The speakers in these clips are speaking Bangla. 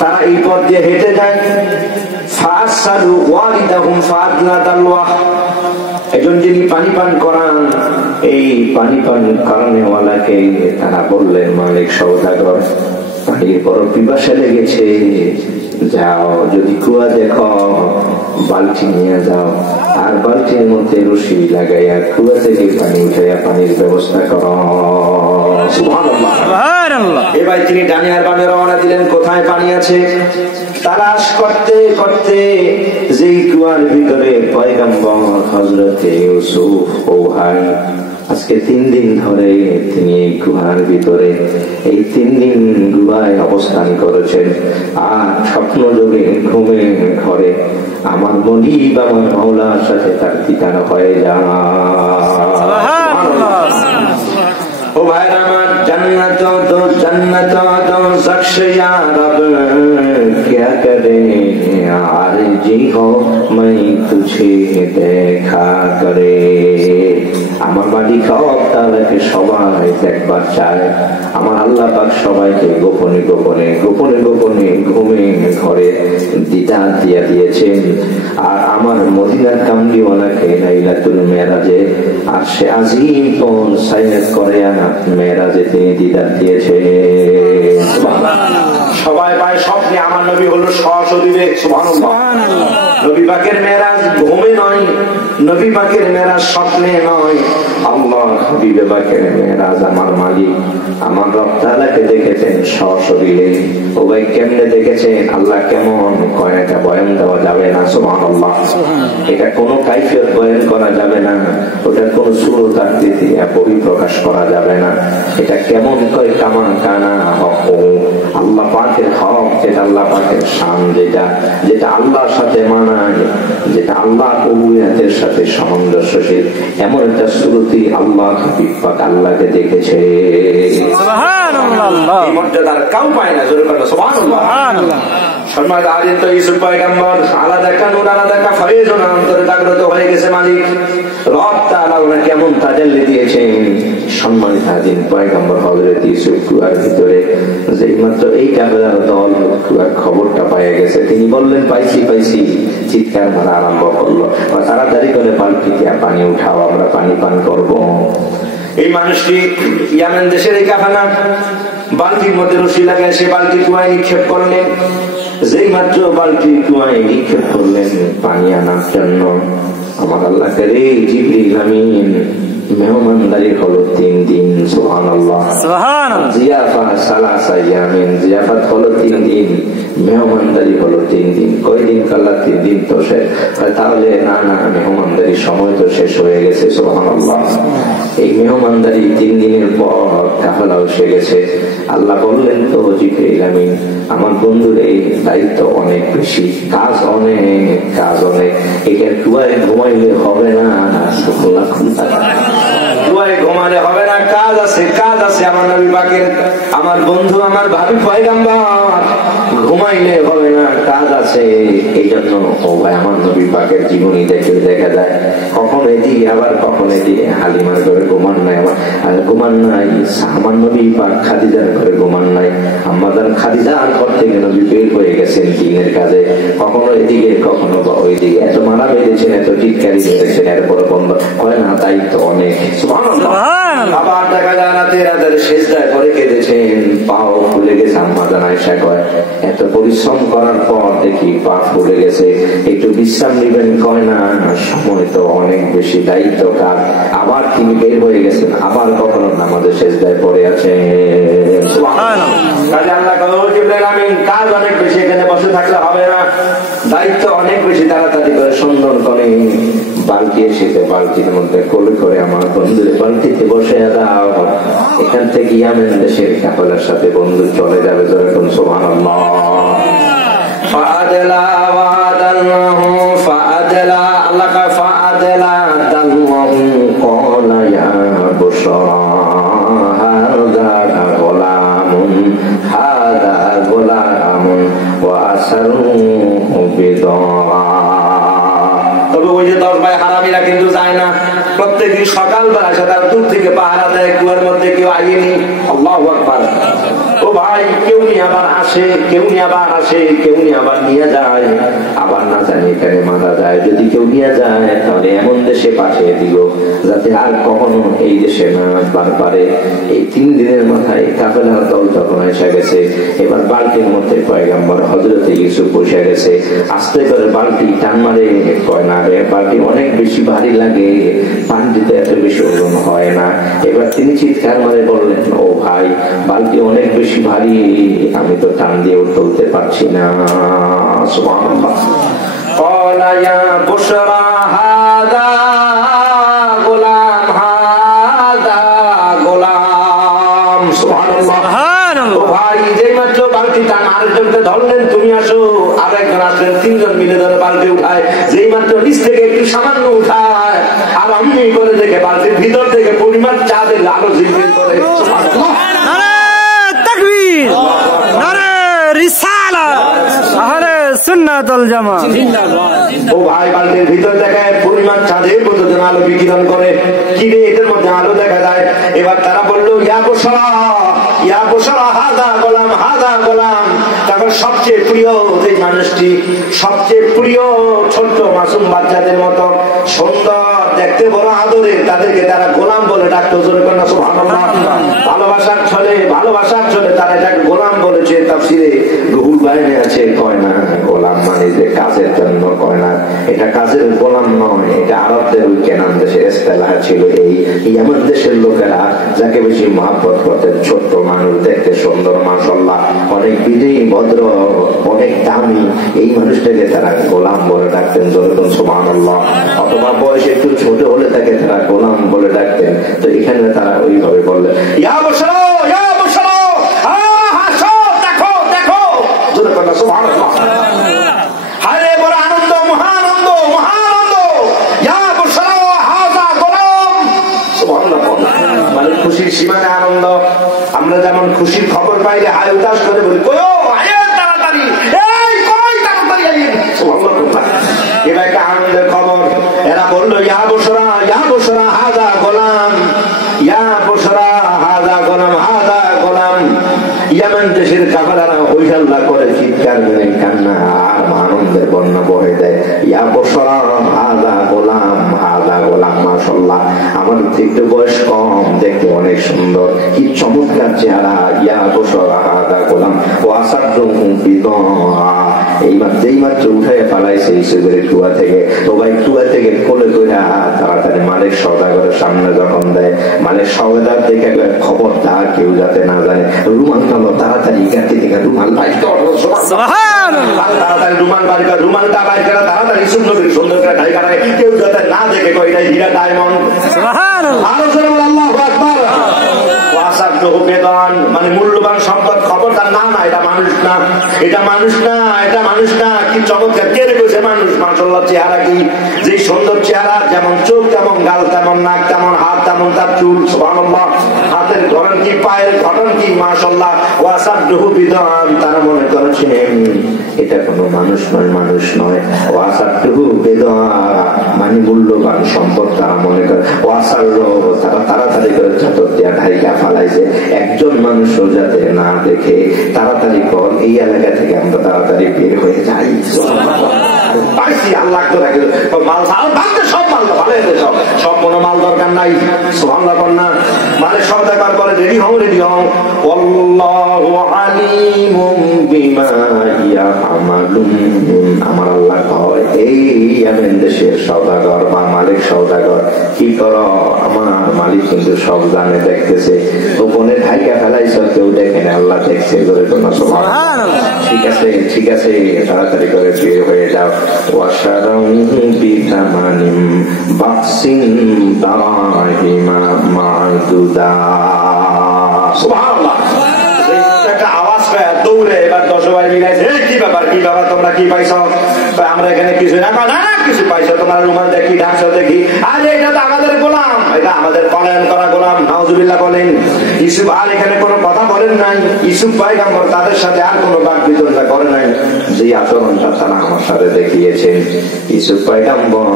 তারা এই পথ দিয়ে হেঁটে যায়। ফাসালু ওয়ালিদাহুম ফাআদলা দালওয়া, একজন যিনি পানি পান করান, এই পানি পান করানোওয়ালাকে তারা বললেন, মালিক সওদাগর, পানির বড় পিপাসা লেগেছে, যাও যদি কুয়া দেখো বালতি নিয়ে যাও, আর বালতির মধ্যে রশি লাগাইয়া কুয়া থেকে পানি উঠাইয়া পানির ব্যবস্থা করো। এবার তিনি ডানে আর বামে রওনা দিলেন, কোথায় পানি আছে তালাশ করতে করতে যেই কুয়ার ভিতরে পয়গম্বর হযরতে ইউসুফ ও ভাই আজকে 3 দিন ধরে তিনি এই গুহার ভিতরে, এই 3 দিন গুহায় অবস্থান করেছেন। আর স্বপ্ন যোগে ঘুমে ঘরে আমার মনিব আমার মাওলার সাথে তার ঠিকানা হয়ে যায়। ও ভাই আমার, जन्नत तो शख्स या रब क्या करे, आरज़ी हो मैं तुझे देखा करे। আমার মালিক তাআলাকে সবাই দেখবার চায়, আমার আল্লাহ পাক সবাইকে গোপনে গোপনে গোপনে গোপনে ঘুমে ঘরে দিদার দিয়া দিয়েছেন। আর আমার মদিনার কামলিওয়ালাকে লাইলাতুল মেরাজে আর সে আজিম কোন সাইনাত করে মেরাজে তিনি দিদার দিয়েছেন। সবাই পায় স্বপ্নে আমার নবী হলো সশরীরে। সুবহানাল্লাহ। নবী পাকের মেরাজ ঘুমে নয়, নবী পাকের মেরাজ স্বপ্নে নয়। আল্লাহ হাবিবে পাকের মেরাজ আমার মালিক আমার রব তাআলাকে দেখেছেন সশরীরে। ও ভাই কেমনে দেখেছেন, আল্লাহ কেমন কয় এটা বয়ান দেওয়া যাবে না। সুবহানাল্লাহ। এটা কোনো কাইফিয়ত বয়ান করা যাবে না, ওটা কোনো সূরত আকৃতি প্রকাশ করা যাবে না। এটা কেমন কয় কামান কানা হক, আল্লাহ পাকের হক, যেটা আল্লাহ পাকের শান, যেটা যেটা আল্লাহর সাথে মানায়, যেটা আল্লাহ উলুহিয়াতের সাথে সামঞ্জস্যশীল, এমন একটা সূরতি আল্লাহ হাবিব পাক আল্লাহকে দেখেছে। সুবহানাল্লাহ। এই মর্যাদার কাউ পায় না। জোরে বলো সুবহানাল্লাহ। সুবহানাল্লাহ। সম্মানিত আলেম তো ইউসুফ পয়গম্বর আলাদা একটা নূর, আলাদা একটা ফয়েজ অন্তরে জাগ্রত হয়ে গেছে। মালিক রব তাআলা ওনাকে এমন তাজাল্লি দিয়েছেন। সম্মানিত আলেম পয়গম্বর হযরত ইউসুফ কুয়ার ভিতরে যেই মাত্র এই কাফেলার দল কুয়ার খবরটা পেয়ে গেছে, তিনি বললেন পাইছি পাইছি, চিৎকার মারা আরম্ভ করলো। তাড়াতাড়ি করে বালতিতে পানি উঠাও, আমরা পানি পান করব। এই মানুষটি ইয়ামেন দেশের এই কাফেলা বালতির মধ্যে রশি লাগায় সে বালতি কুয়ায় নিক্ষেপ করলেন। যেই মাত্র বালতি কুয়ায় নিক্ষেপ করলেন পানি আনার জন্য, আমার আল্লাহ করে জিবরিল আমিন মেহমানদারি হলো 3 দিন। সুবহানাল্লাহ। সুবহানাল্লাহ। জিয়াফা সালাসা ইয়ামিন, জিয়াফাত হলো 3 দিন, মেহমানদারি হলো 3 দিন। কয়দিন কাল্লা 3 দিন তো শেষ, তাহলে না না মেহমানদারির সময় তো শেষ হয়ে গেছে। সুবহানাল্লাহ। এই মেহমানদারি 3 দিনের পর কাফেলা এসে গেছে। আল্লাহ বললেন তো জিবরিল আমিন আমার বন্ধুর এই দায়িত্ব অনেক বেশি, কাজ অনেক, কাজ অনেক, এটা কুয়ায় ঘুমাইলে হবে না। কুয়ায় ঘুমালে হবে না, কাজ আছে, কাজ আছে। আমার নবী পাকের, আমার বন্ধু, আমার ভাবি পয়গম্বর, ঘুমাইলে হবে না, কাজ আছে। এই জন্য ও ভাই আমার নবী পাকের জীবনী দেখে দেখা যায় কখন এদিকে আবার কখন এদিকে। হালিমার ঘরে ঘুমান নাই, আমার ঘুমান নাই। আমার নবী পাক খাদিজার ঘরে ঘুমান নাই। আমাদের খাদিজার ঘর থেকে নবী বের হয়ে গেছেন দিনের কাজে, কখনো এদিকে কখনো ওইদিকে। এত মারা বেঁধেছেন, এত টিটকারি বেঁধেছেন, এরপরে বন্ধ হয় না, দায়িত্ব অনেক। আবার দেখা যায় রাতে রাতের সেজদায় পরে কেঁদেছেন, পাও ফুলে গেছে। আম্মা জান আয়েশা কয় এত পরিশ্রম করার পর দেখি পা ফুলে গেছে, একটু বিশ্রাম নিবেন। কয় না, সময় তো অনেক বেশি, দায়িত্ব কাজ। আবার তিনি বের হয়ে গেছেন, আবার কখনো নামাজের সেজদায় পড়ে আছেন। কাজ অনেক বেশি, এখানে বসে থাকলে হবে না, দায়িত্ব অনেক বেশি। তাড়াতাড়ি করে সুন্দর করে বালতি এসেছে, বালতির মধ্যে কোলে করে আমার বন্ধুর বালতিতে বসে দাও। এখান থেকে ইয়ামেন দেশের কাফেলার সাথে বন্ধু চলে যাবে। যখন সুবহানাল্লাহ। ফাআদলা ওয়াদাল্লাহু ফাআদলা, আল্লাহ কা ফাআদলা দাল্লাহু ক্বালা ইয়া বুশরা হাযা গোলামুন হাযা গোলামুন ওয়া আসারুহু বিদআ। তবে ওই যে 10 ভাই হারামিরা কিন্তু যায় না, প্রত্যেকদিন সকালবেলা সে তার দূর থেকে পাহারা দেয়, কুয়ার মধ্যে কেউ আইনি। আল্লাহু আকবার। ও ভাই কেউ নিয়ে আবার আসে, কেউ নিয়ে আবার আসে, কেউ নিয়ে আবার নিয়ে যায়, আবার না জানি এখানে মারা যায়। যদি কেউ নিয়ে যায় তাহলে এমন দেশে পাঠিয়ে দিব যাতে আর কখনো এই দেশে না আসবার পারে। এই 3 দিনের মাথায় কাফেলার দল তখন এসে গেছে। এবার বালতির মধ্যে পয়গম্বর হযরত ইউসুফ বসে গেছে। আস্তে করে বালতি টান মারে, কয় না রে বালতি অনেক বেশি ভারী লাগে, পানিতে এত বেশি ওজন হয় না। এবার তিনি চিৎকার মারে বললেন, ও ভাই বালতি অনেক বেশি ভারী, আমি তো টান দিয়ে তুলতে পারছি না। সুবহানাল্লাহ। قال يا بشرى هذا غلام هذا غلام। সুবহানাল্লাহ। ও ভাই যেই মাত্র বালতি টান আরেকজনকে ধরলেন, তুমি আসো, আরেকজন আসলেন, 3 জন মিলে ধরে বালতি উঠায়। যেই মাত্র নিচ থেকে একটু সামান্য উঠায় আর অমনি করে দেখে বালতির ভিতর থেকে পরিমাণ চাঁদের আলো ঝিলমিল করে। সুবহানাল্লাহ। নারে তাকবীর, নারে রিসালাত, আহলে সুন্নাত ওয়াল জামাত জিন্দাবাদ। ও ভাই বালতির ভিতর দেখায় পরিমাণ চাঁদের মতো যেন আলো বিকিরণ করে। কি রে এদের মধ্যে আলো দেখা যায়। এবার তারা বললো ইয়া বুশরা, ইয়া বুশরা হাযা গোলাম, হাযা গোলাম। তারপর সবচেয়ে প্রিয় যে মানুষটি, সবচেয়ে প্রিয় ছোট্ট মাসুম বাচ্চাদের মতো সুন্দর দেখতে, বড় আদরের, তাদেরকে তারা গোলাম বলে ডাকতো। জোরে কন্যা সুবহানাল্লাহ। ভালোবাসার ছলে, ভালোবাসার ছলে তারা এটাকে গোলাম বলেছে। তাফসীরে রুহুল বাইনে আছে, কয় না গোলাম মানে যে কাজের জন্য, কয় না এটা কাজের গোলাম নয়, এটা আরবদের ওই কেনান দেশের ইস্তেলাহ ছিল। এই ইয়ামান দেশের লোকেরা যাকে বেশি মহব্বত করতেন, ছোট্ট মানুষ, দেখতে সুন্দর, মাশাআল্লাহ, অনেক বিজয়ী, ভদ্র, অনেক দামি, এই মানুষটাকে তারা গোলাম বলে ডাকতেন। জোরে সুবহানাল্লাহ। অথবা বয়সে একটু ছোট হলে তাকে তারা গোলাম বলে ডাকতেন। তো এখানে তারা ওইভাবে বললেন ইয়া বুশরা, ইয়া বুশরা, হাসো, দেখো দেখো। জোরে কন্যা সুবহানাল্লাহ। হায় বড় আনন্দ, মহানন্দ, মহানন্দ। ইয়া বুশরা হাযা গোলাম। সুবহানাল্লাহ। মানে খুশির সীমানা আনন্দ। আমরা যেমন খুশির খবর পাইলে হায় উদাস করে বলি, কই আয় তাড়াতাড়ি, এই কই তাড়াতাড়ি আয়। সুবহানাল্লাহ। এবার একটা আনন্দের খবর। এরা বললো ইয়া বুশরা, ইয়া বুশরা হাযা গোলাম, ইয়া বুশরা হাযা গোলাম, হাযা গোলাম। ইয়ামান দেশের কাফেলারা ওই হাল্লা করে, চিৎকার করে, কান্না আর আনন্দের বন্যা বহে দেয়। ইয়া বুশরা হাযা গোলাম, হাযা গোলাম। মাশাআল্লাহ, আমার থেকে বয়স কম, দেখতে অনেক সুন্দর, কি চমৎকার চেহারা। ইয়া বুশরা হাযা গোলাম ওয়া আসাদুহু বিদা। এইবার যেই মাত্র উঠে পালাইছে ইসুফের কুয়া থেকে, তো ভাই কুয়া থেকে কোলে কইরা তাড়াতাড়ি মালিক সওদাগরের সামনে যখন দেয়, মালিক সওদাগর দেখে খবরদার কেউ যাতে না জানে, রুমাল কালো, তাড়াতাড়ি গাঁটি থেকে রুমাল বাইর কর। সুবহানাল্লাহ। তাড়াতাড়ি রুমাল বাইর কর, রুমালটা বাইর করে তাড়াতাড়ি সুন্দর করে ঢাকা রাখে, কেউ যাতে না দেখে কই এটা হীরা ডায়মন্ড। সুবহানাল্লাহ। আরো জোরে বল আল্লাহু আকবার। ওয়াসাদুহু বিদান, মানে মূল্যবান সম্পদ। খবরদার না, না এটা মানুষ না, এটা মানুষ না, এটা মানুষ না। কি চমৎকার, কে রেখেছে মানুষ। মাশাআল্লাহ, চেহারা কি, যে সুন্দর চেহারা, যেমন চোখ তেমন গাল, তেমন নাক, তেমন হাত, তেমন তার চুল। সুবহানাল্লাহ। হাতের গঠন কি, পায়ের গঠন কি, মাশাআল্লাহ। ওয়াসাদুহু বিদান, তারা মনে করেছেন এটা কোনো মানুষ নয়, মানুষ নয়। ওয়াসাদুহু বিদান মানে মূল্যবান সম্পদ তারা মনে করে। ওয়াসারু, তারা তাড়াতাড়ি করে চাদর দিয়া ঢাইকা ফালাইছে, একজন মানুষ যাতে না দেখে। তাড়াতাড়ি কর, এই এলাকা থেকে আমরা তাড়াতাড়ি বের হয়ে যাই। পাইছি আল্লাহ তো রাখে মাল, ভাঙতে সব মাল ভালো হয়েছে, সব সব কোনো মাল দরকার নাই। সুবহানাল্লাহ। কন্যা মানে সওদাগর বলে রেডি হও, রেডি হও। আল্লাহু আলিমুম বিমা ইয়ামালুন। আমার আল্লাহ কয়, এই ইয়ামেন দেশের সওদাগর বা মালিক সওদাগর কি করো, আমার মালিক কিন্তু সব জানে, দেখতেছে। গোপনে ঢাইকা ফেলাইছ, কেউ দেখে না, আল্লাহ দেখছে। করে তোমরা সুবহানাল্লাহ। ঠিক আছে, ঠিক আছে, তাড়াতাড়ি করে বের হয়ে যাও। ওয়াশারাউ বিতামানিম বাকসিন দারাহিমা মা'দুদা। সুবহানাল্লাহ। একটা আওয়াজ পায়, দৌড়ে এবার 10 ভাই মিলাইছে, কি ব্যাপার, কি ব্যাপার, তোমরা কি পাইছ? আমরা এখানে কিছু না, না কিছু কিছু পাইছো, তোমার রুমাল দেখি, ঢাকছো দেখি, আর এটা তো আমাদের গোলাম, এটা আমাদের পলায়ন করা গোলাম। নাউজুবিল্লাহ বলেন। ইউসুফ আর এখানে কোনো কথা বলেন নাই। ইউসুফ পয়গম্বর তাদের সাথে আর কোনো বাকবিতণ্ডা করে নাই। যে আচরণটা তারা আমার সাথে দেখিয়েছেন, ইউসুফ পয়গম্বর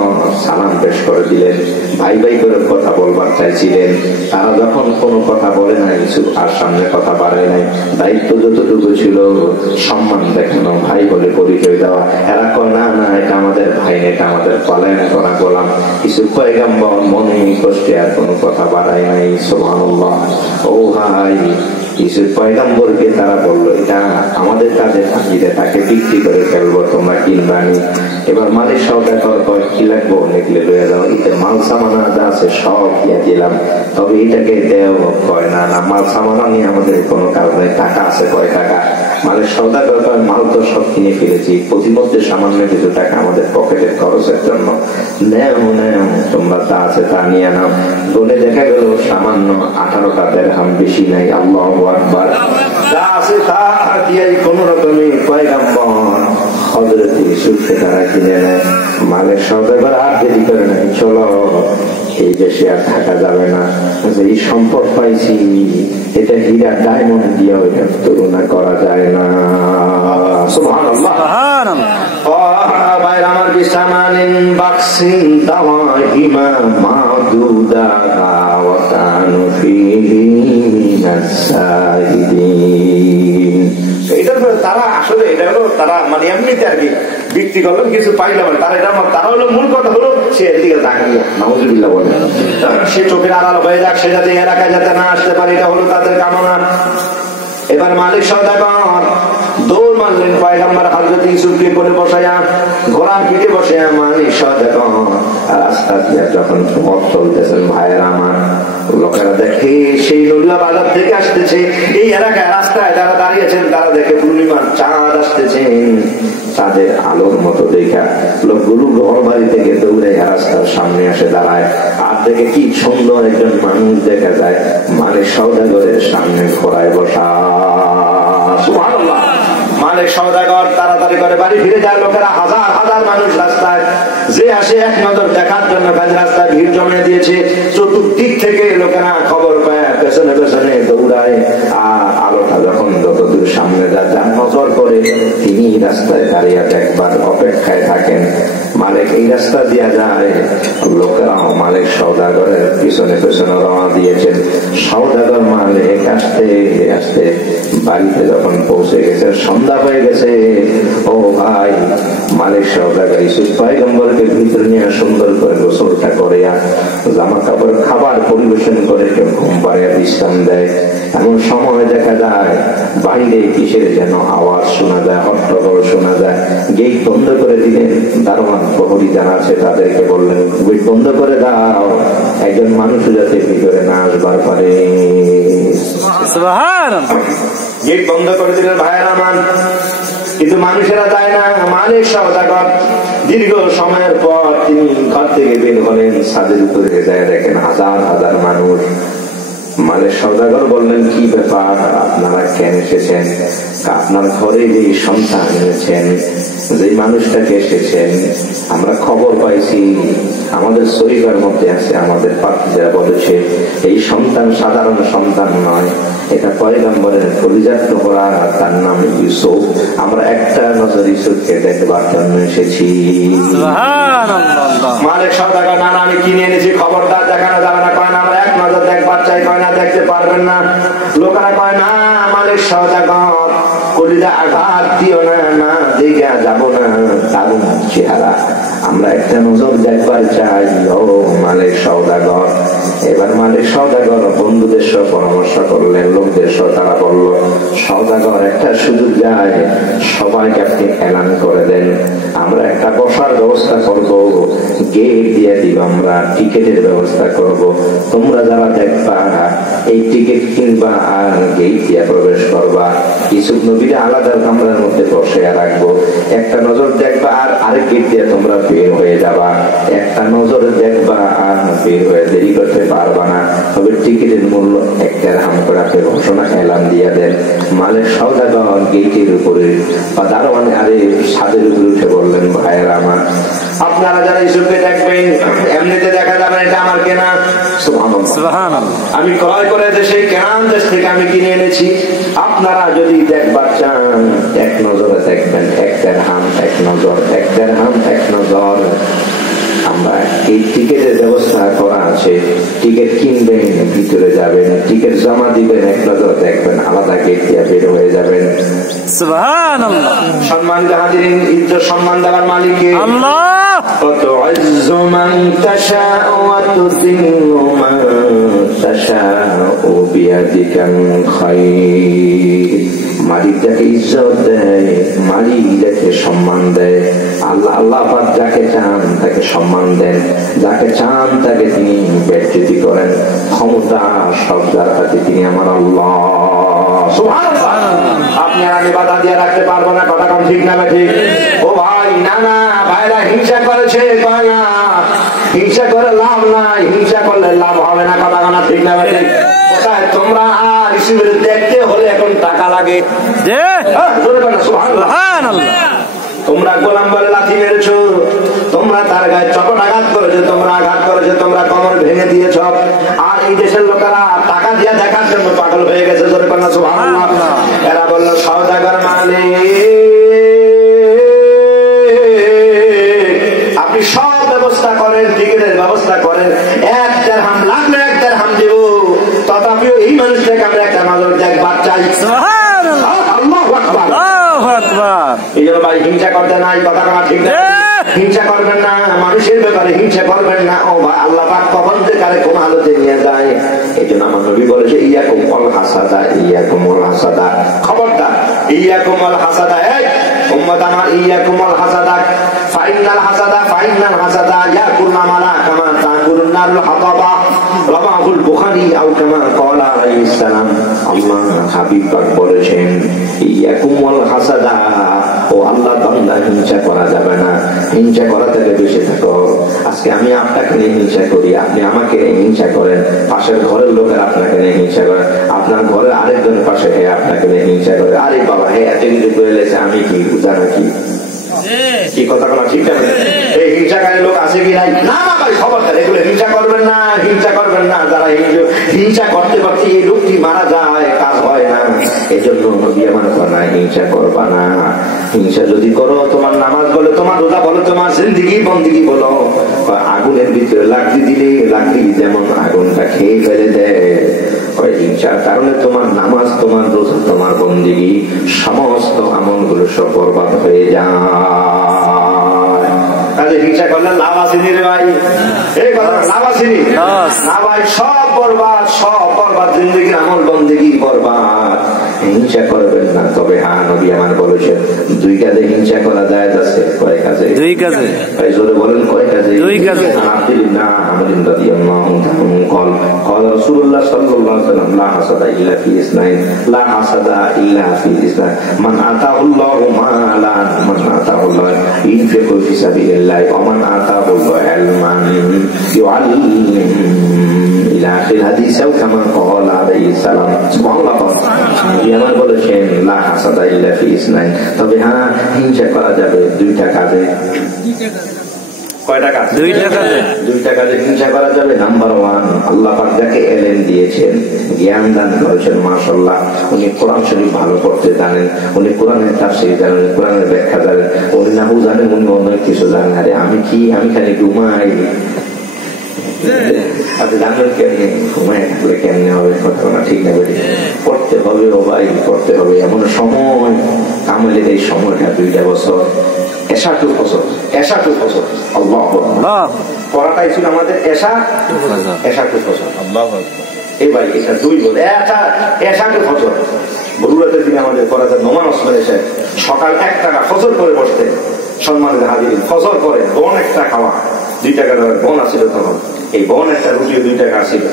সালাম পেশ করে দিলেন, ভাই ভাই করে কথা বলবার চাইছিলেন। তারা যখন কোনো কথা বলে না, ইউসুফ আর সামনে কথা বাড়ায় নাই। দায়িত্ব যতটুকু ছিল সম্মান দেখানো, ভাই বলে পরিচয় দেওয়া। এরা কয় না না, এটা আমাদের ভাই, এটা আমাদের পলায়ন করা গোলাম। ইউসুফ পয়গম্বর মনে কষ্টে আর কোনো কথা বাড়ায় নাই। সুবহানাল্লাহ। ও ভাই, ইউসুফ পয়গম্বরকে তারা বললো, এটা আমাদের কাছে থাকিতে, তাকে বিক্রি করে ফেলবো, তোমরা কিনবা নি। এবার মালিক সওদাগর কয় কি লাগবো, লিখলে লইয়া যাও, এতে মাল সামানা যা আছে সব দিয়ে দিলাম, তবে এটাকে দেও। কয় না না, মাল সামানা নিয়ে আমাদের কোনো কারণ নেই, টাকা আছে কয় টাকা। মালিক সওদাগর কয় মাল তো সব কিনে ফেলেছি, প্রতিমধ্যে সামান্য কিছু টাকা আমাদের পকেটের খরচের জন্য নেও নেও, তোমরা তা আছে তা নিয়ে নাও। বলে দেখা গেল সামান্য 18টা দিরহাম, বেশি নাই। আল্লাহু আকবার। যা আছে তা দিয়েই কোন রকমে পয়গম্বর হযরত ইউসুফকে তারা কিনে নেয়। মালিক সওদাগর আর দেরি করে নাই, চলো এই দেশে আর থাকা যাবে না, এই সম্পদ পাইছি এটা হীরা ডায়মন্ড দিয়ে ওইটা তুলনা করা যায় না। সুবহানাল্লাহ। আমার বিসামানিন বাক্সিন দাওয়াহিমা মাদুদা ওয়া কানু ফীহি মিনাস সাইদিন। এটার তারা আসলে এটা হলো তারা মানে এমনিতে আর কি বিক্রি করলেন, কিছু পাইলাম তারা, এটা তারা হলো মূল কথা হলো সে এদিকে তাকিয়ে নাউজুবিল্লাহ বলে, সে চোখের আড়াল হয়ে যাক, সে যাতে এলাকায় যাতে না আসতে পারে, এটা হলো তাদের কামনা। এবার মালিক সওদাগর দৌড় মারলেন পয়গম্বর হযরত ইউসুফকে কোলে বসায়া, ঘোড়ার পিঠে বসায়া মালিক সওদাগর রাস্তা দিয়ে যখন পথ চলতেছেন, ভাইয়ের আমার লোকেরা দেখে সেই নদুয়া বাজার থেকে আসতেছে, এই এলাকায় রাস্তায় যারা দাঁড়িয়েছেন তারা দেখে পূর্ণিমার চাঁদ আসতেছেন, তাদের আলোর মতো দেখা লোকগুলো ঘর বাড়ি থেকে দৌড়ে রাস্তার সামনে আসে দাঁড়ায়, আর দেখে কি সুন্দর একজন মানুষ দেখা যায় মালিক সওদাগরের সামনে ঘোড়ায় বসা। সুবহানাল্লাহ। মালিক সওদাগর তাড়াতাড়ি করে বাড়ি ফিরে যায়। লোকেরা হাজার হাজার মানুষ রাস্তায় যে আসে এক নজর দেখার জন্য রাস্তায় ভিড় জমে দিয়েছে। চতুর্দিক থেকে লোকেরা খবর পায়, পেছনে পেছনে দৌড়ায়। আর আলোটা যখন যতদূর সামনে যায় যার নজর করে, তিনি রাস্তায় দাঁড়িয়ে একবার অপেক্ষায় থাকেন। মালিক এই রাস্তা দিয়ে যায়, লোকেরাও মালিক সওদাগরের পিছনে পেছনে রওনা দিয়েছেন। সওদাগর মালিক আসতে আসতে বাড়িতে যখন পৌঁছে গেছে, সন্ধ্যা হয়ে গেছে। ও ভাই, মালিক সওদাগর ইউসুফ পয়গম্বরকে ভিতরে নিয়ে সুন্দর করে গোসলটা করে, জামা কাপড় খাবার পরিবেশন করে ঘুম পাড়িয়ে বিশ্রাম দেয়। এমন সময় দেখা যায় বাইরে কিসের যেন আওয়াজ শোনা যায়, হট্টগোল শোনা যায়। গেট বন্ধ করে দিলেন। দারোয়ান প্রহরী যারা আছে তাদেরকে বললেন, গেট বন্ধ করে দাও, একজন মানুষ যাতে ভিতরে না আসবার পারে। গেট বন্ধ করে দিলেন ভাইয়ের আমার, কিন্তু মানুষেরা যায় না। মালিক সওদাগর দীর্ঘ সময়ের পর তিনি ঘর থেকে বের হলেন, ছাদের উপরে যায় দেখেন হাজার হাজার মানুষ। মালিক সওদাগর বললেন, কি ব্যাপার, আপনারা কেন এসেছেন? আপনার ঘরে যে সন্তান এনেছেন, যে মানুষটাকে এসেছেন, আমরা খবর পাইছি আমাদের শরীরের মধ্যে আছে, আমাদের পাত্রীরা বলেছে এই সন্তান সাধারণ সন্তান নয়, এটা পয়গম্বরের কলিজাত টুকরা, তার নাম ইউসুফ। আমরা একটা নজর ইউসুফকে দেখবার জন্য এসেছি। মালিক সওদাগর, না না আমি কিনে এনেছি, খবরদার দেখানো যাবে না। কয় না, আমরা এক নজর দেখবার চাই। কয় না, দেখতে পারবেন না। লোকেরা কয় না, মালিক সওদাগর কলিজা আঘাত দিও না, না দেখে যাবো না, দারুণ চেহারা, আমরা একটা নজর দেখবার চাই। ও মালিক সওদাগর। এবার মালিক সওদাগর বন্ধুদের সহ পরামর্শ করলেন, লোকদের সহ। তারা বলল, সওদাগর একটা সুযোগ যায়, সবাইকে আপনি এলান করে দেন, আমরা একটা বসার ব্যবস্থা করব, গেট দিয়ে দিব, আমরা টিকেটের ব্যবস্থা করব, তোমরা যারা দেখবা এই টিকিট কিনবা আর গেট দিয়ে প্রবেশ করবা। ইউসুফ নবীর আলাদা কামরার মধ্যে বসে রাখবো, একটা নজর দেখবা আর আরেক গেট দিয়ে তোমরা বের হয়ে যাবা, একটা নজর দেখবা আর বের হয়ে দেরি করতে পারবা না, তবে টিকিটের মূল্য 1 দিরহাম করে আপনি ঘোষণা এলান দিয়ে দেন। মালিক সওদাগর গেটের উপরে বা দারোয়ান আরে ছাদের উপরে উঠে বললেন, ভাইয়েরা আমার, আপনারা যারা ইউসুফকে দেখবেন এমনিতে দেখা যাবে এটা আমার কেনা, সুবহানাল্লাহ, আমি ক্রয় করে সেই কেনান দেশ থেকে আমি কিনে এনেছি। আপনারা যদি দেখবার চান এক নজরে দেখবেন, এক দিরহাম এক নজর, এক দিরহাম এক নজর। আমরা এই টিকেটের ব্যবস্থা করা আছে, টিকিট কিনবেন, ভিতরে যাবেন, টিকিট জমা দিবেন, এক নজর দেখবেন, আলাদা গেট দিয়ে বের হয়ে যাবেন। সুবহানাল্লাহ। সম্মানিত হাজিরিন, ইজ্জত সম্মান দেওয়ার মালিক কে? আল্লাহ। তুইজ্জু মান তাশাউ ওয়া তুযিল্লু মান তাশাউ বিয়াদিকাল খায়র। মালিক যাকে ইজ্জত দেয়, মালিক যাকে সম্মান দেয়, আল্লাহ পাক যাকে চান তাকে সম্মান দেন, যাকে চান তাকে তিনি বেজ্জতি করেন। ক্ষমতা সব যার হাতে, তিনি আমার আল্লাহ। সুবহানাল্লাহ। আপনি আর আমি বাধা দিয়ে রাখতে পারবো না, কথা কোন ঠিক না ঠিক? ও ভাই, না না ভাইরা হিংসা করেছে, কয় না হিংসা করে লাভ নাই, হিংসা করলে লাভ হবে না, কথা কোন ঠিক না ঠিক? কোথায় তোমরা আর ইসুফের দেখতে হলে এখন টাকা লাগে। তোমরা গোলাম বলে লাথি মেরেছো, তোমরা তার গায়ে চপট আঘাত করেছো, তোমরা আঘাত করেছো, তোমরা কমর ভেঙে দিয়েছ। আর এই দেশের লোকেরা টাকা দিয়ে দেখার জন্য পাগল হয়ে গেছে। সুবহানাল্লাহ। এরা বললো সওদাগর মানে আপনি সব ব্যবস্থা করেন, টিকিটের ব্যবস্থা করেন, এক দিরহাম লাগলে এক দিরহাম দেব, তথাপিও এই মানুষটাকে আমরা একটা নজর দেখবার চাই। আল্লাহু আকবার। এই জন্য ভাই হিংসা করতে নাই, কথা বলা ঠিক না। হিংসা করবেন না, মানুষের ব্যাপারে হিংসা করবেন না। ও ভাই, আল্লাহ পাক কখন যে কারে কোন হালতে নিয়ে যায়। এই জন্য আমার নবী বলেছে ইয়াকুমুল হাসাদা, ইয়াকুমুল হাসাদা, খবরদার ইয়াকুমুল হাসাদা। এই উম্মত আমার, ইয়াকুমুল হাসাদা, ফাইনাল হাসাদা, ফাইনাল হাসাদা ইয়াকুলনা মালা কামা তাকুলুন নারুল হাতাবা, রাবাহুল বুখারী আও কামা ক্বালা আলাইহিস সালাম। আল্লাহ হাবিব পাক বলেছেন ইয়াকুমুল হাসাদা, ও আল্লাহ বান্দা হিংসা করা যাবে না, হিংসা করা থেকে বেঁচে থাকো। আজকে আমি আপনাকে নিয়ে হিংসা করি, আপনি আমাকে হিংসা করেন, পাশের ঘরের লোকের আপনাকে নিয়ে হিংসা করেন, আপনার ঘরের আরেকজনের পাশে হে আপনাকে নিয়ে হিংসা করে। আরে বাবা, হে এত কিছু করে লেছে, আমি কি বুঝা নাকি? কি কথা বলা ঠিক আছে? এই হিংসাকারী লোক আছে কি নাই? না না ভাই, খবরদার, এগুলো হিংসা করবেন না, হিংসা করবেন না। যারা হিংসা করতে করতে এই লোকটি মারা যায়, কাজ হয় না। এই জন্য নবী আমার না, হিংসা করবা না। হিংসা যদি করো, তোমার নামাজ বলো, তোমার রোজা বলো, তোমার জিন্দিগি বন্দিগি বলো, আগুনের ভিতরে লাকড়ি দিলে লাকড়ি যেমন আগুনটা খেয়ে ফেলে দেয়, হিংসার কারণে তোমার নামাজ, তোমার রোজা, তোমার বন্দিগি, সমস্ত আমলগুলো সব বরবাদ হয়ে যায়। তাহলে হিংসা করলে লাভ আসেনি রে ভাই? এই কথা লাভ আসেনি না ভাই? সব বরবাদ, সব বরবাদ, জিন্দিগির আমল বন্দিগি বরবাদ। হিংসা করবেন না। তবে হ্যাঁ, নবী আমার বলেছেন দুই কাজে হিংসা করা যায় আছে। কয় কাজে? দুই কাজে। ভাই জোরে বলেন, কয় কাজে? দুই কাজে। আব্দুল্লাহ আমরিন রাদিয়াল্লাহু তাআলা قال قال رسول الله صلى الله عليه وسلم لا حسد الا في اثنين لا حسد الا في اثنين من اتاه الله مالا من اتاه الله ينفق في سبيل الله ومن اتاه الله علما يعلم الى اخر الحديث كما قال عليه السلام। সুবহানাল্লাহ। আমার বলেছেন লা হাসাদা ইল্লা ফি ইসনাইন, তবে হ্যাঁ হিংসা করা যাবে দুইটা কাজে। কয়টা কাজ? দুইটা কাজে। দুইটা কাজে হিংসা করা যাবে। নাম্বার ওয়ান, আল্লাহ পাক যাকে এলেম দিয়েছেন, জ্ঞান দান করেছেন, মাশাআল্লাহ, উনি কোরআন শরীফ ভালো পড়তে জানেন, উনি কোরআনের তাফসীর জানেন, কোরআনের ব্যাখ্যা জানেন, উনি নাহু জানেন, উনি অনেক কিছু জানেন। আরে আমি খালি ঘুমাই। আপনি জানবেন কেমনি? ঘুমায় থাকলে কেমনে হবে? কথা বলা ঠিক না? পড়তে হবে ও ভাই, পড়তে হবে। এমন সময় কামালের এই সময়টা 2 বছর, এশা 2 বছর, এশা 2 বছর। আল্লাহু আকবার। পড়াটাই ছিল আমাদের এশা 2 বছর। আল্লাহু আকবার। এই ভাই এটা 2 বছর, এশা 2 বছর। বরুরাতের দিনে আমাদের পড়াতে নোমান ওসমান এসে সকাল 1 টাকা ফজর করে বসতে, সম্মানের হাজির ফজর করে বন একটা খাওয়া, 2 টাকা বন আসছিল তখন। এই বন একটা রুটি 2 টাকা আসছিল,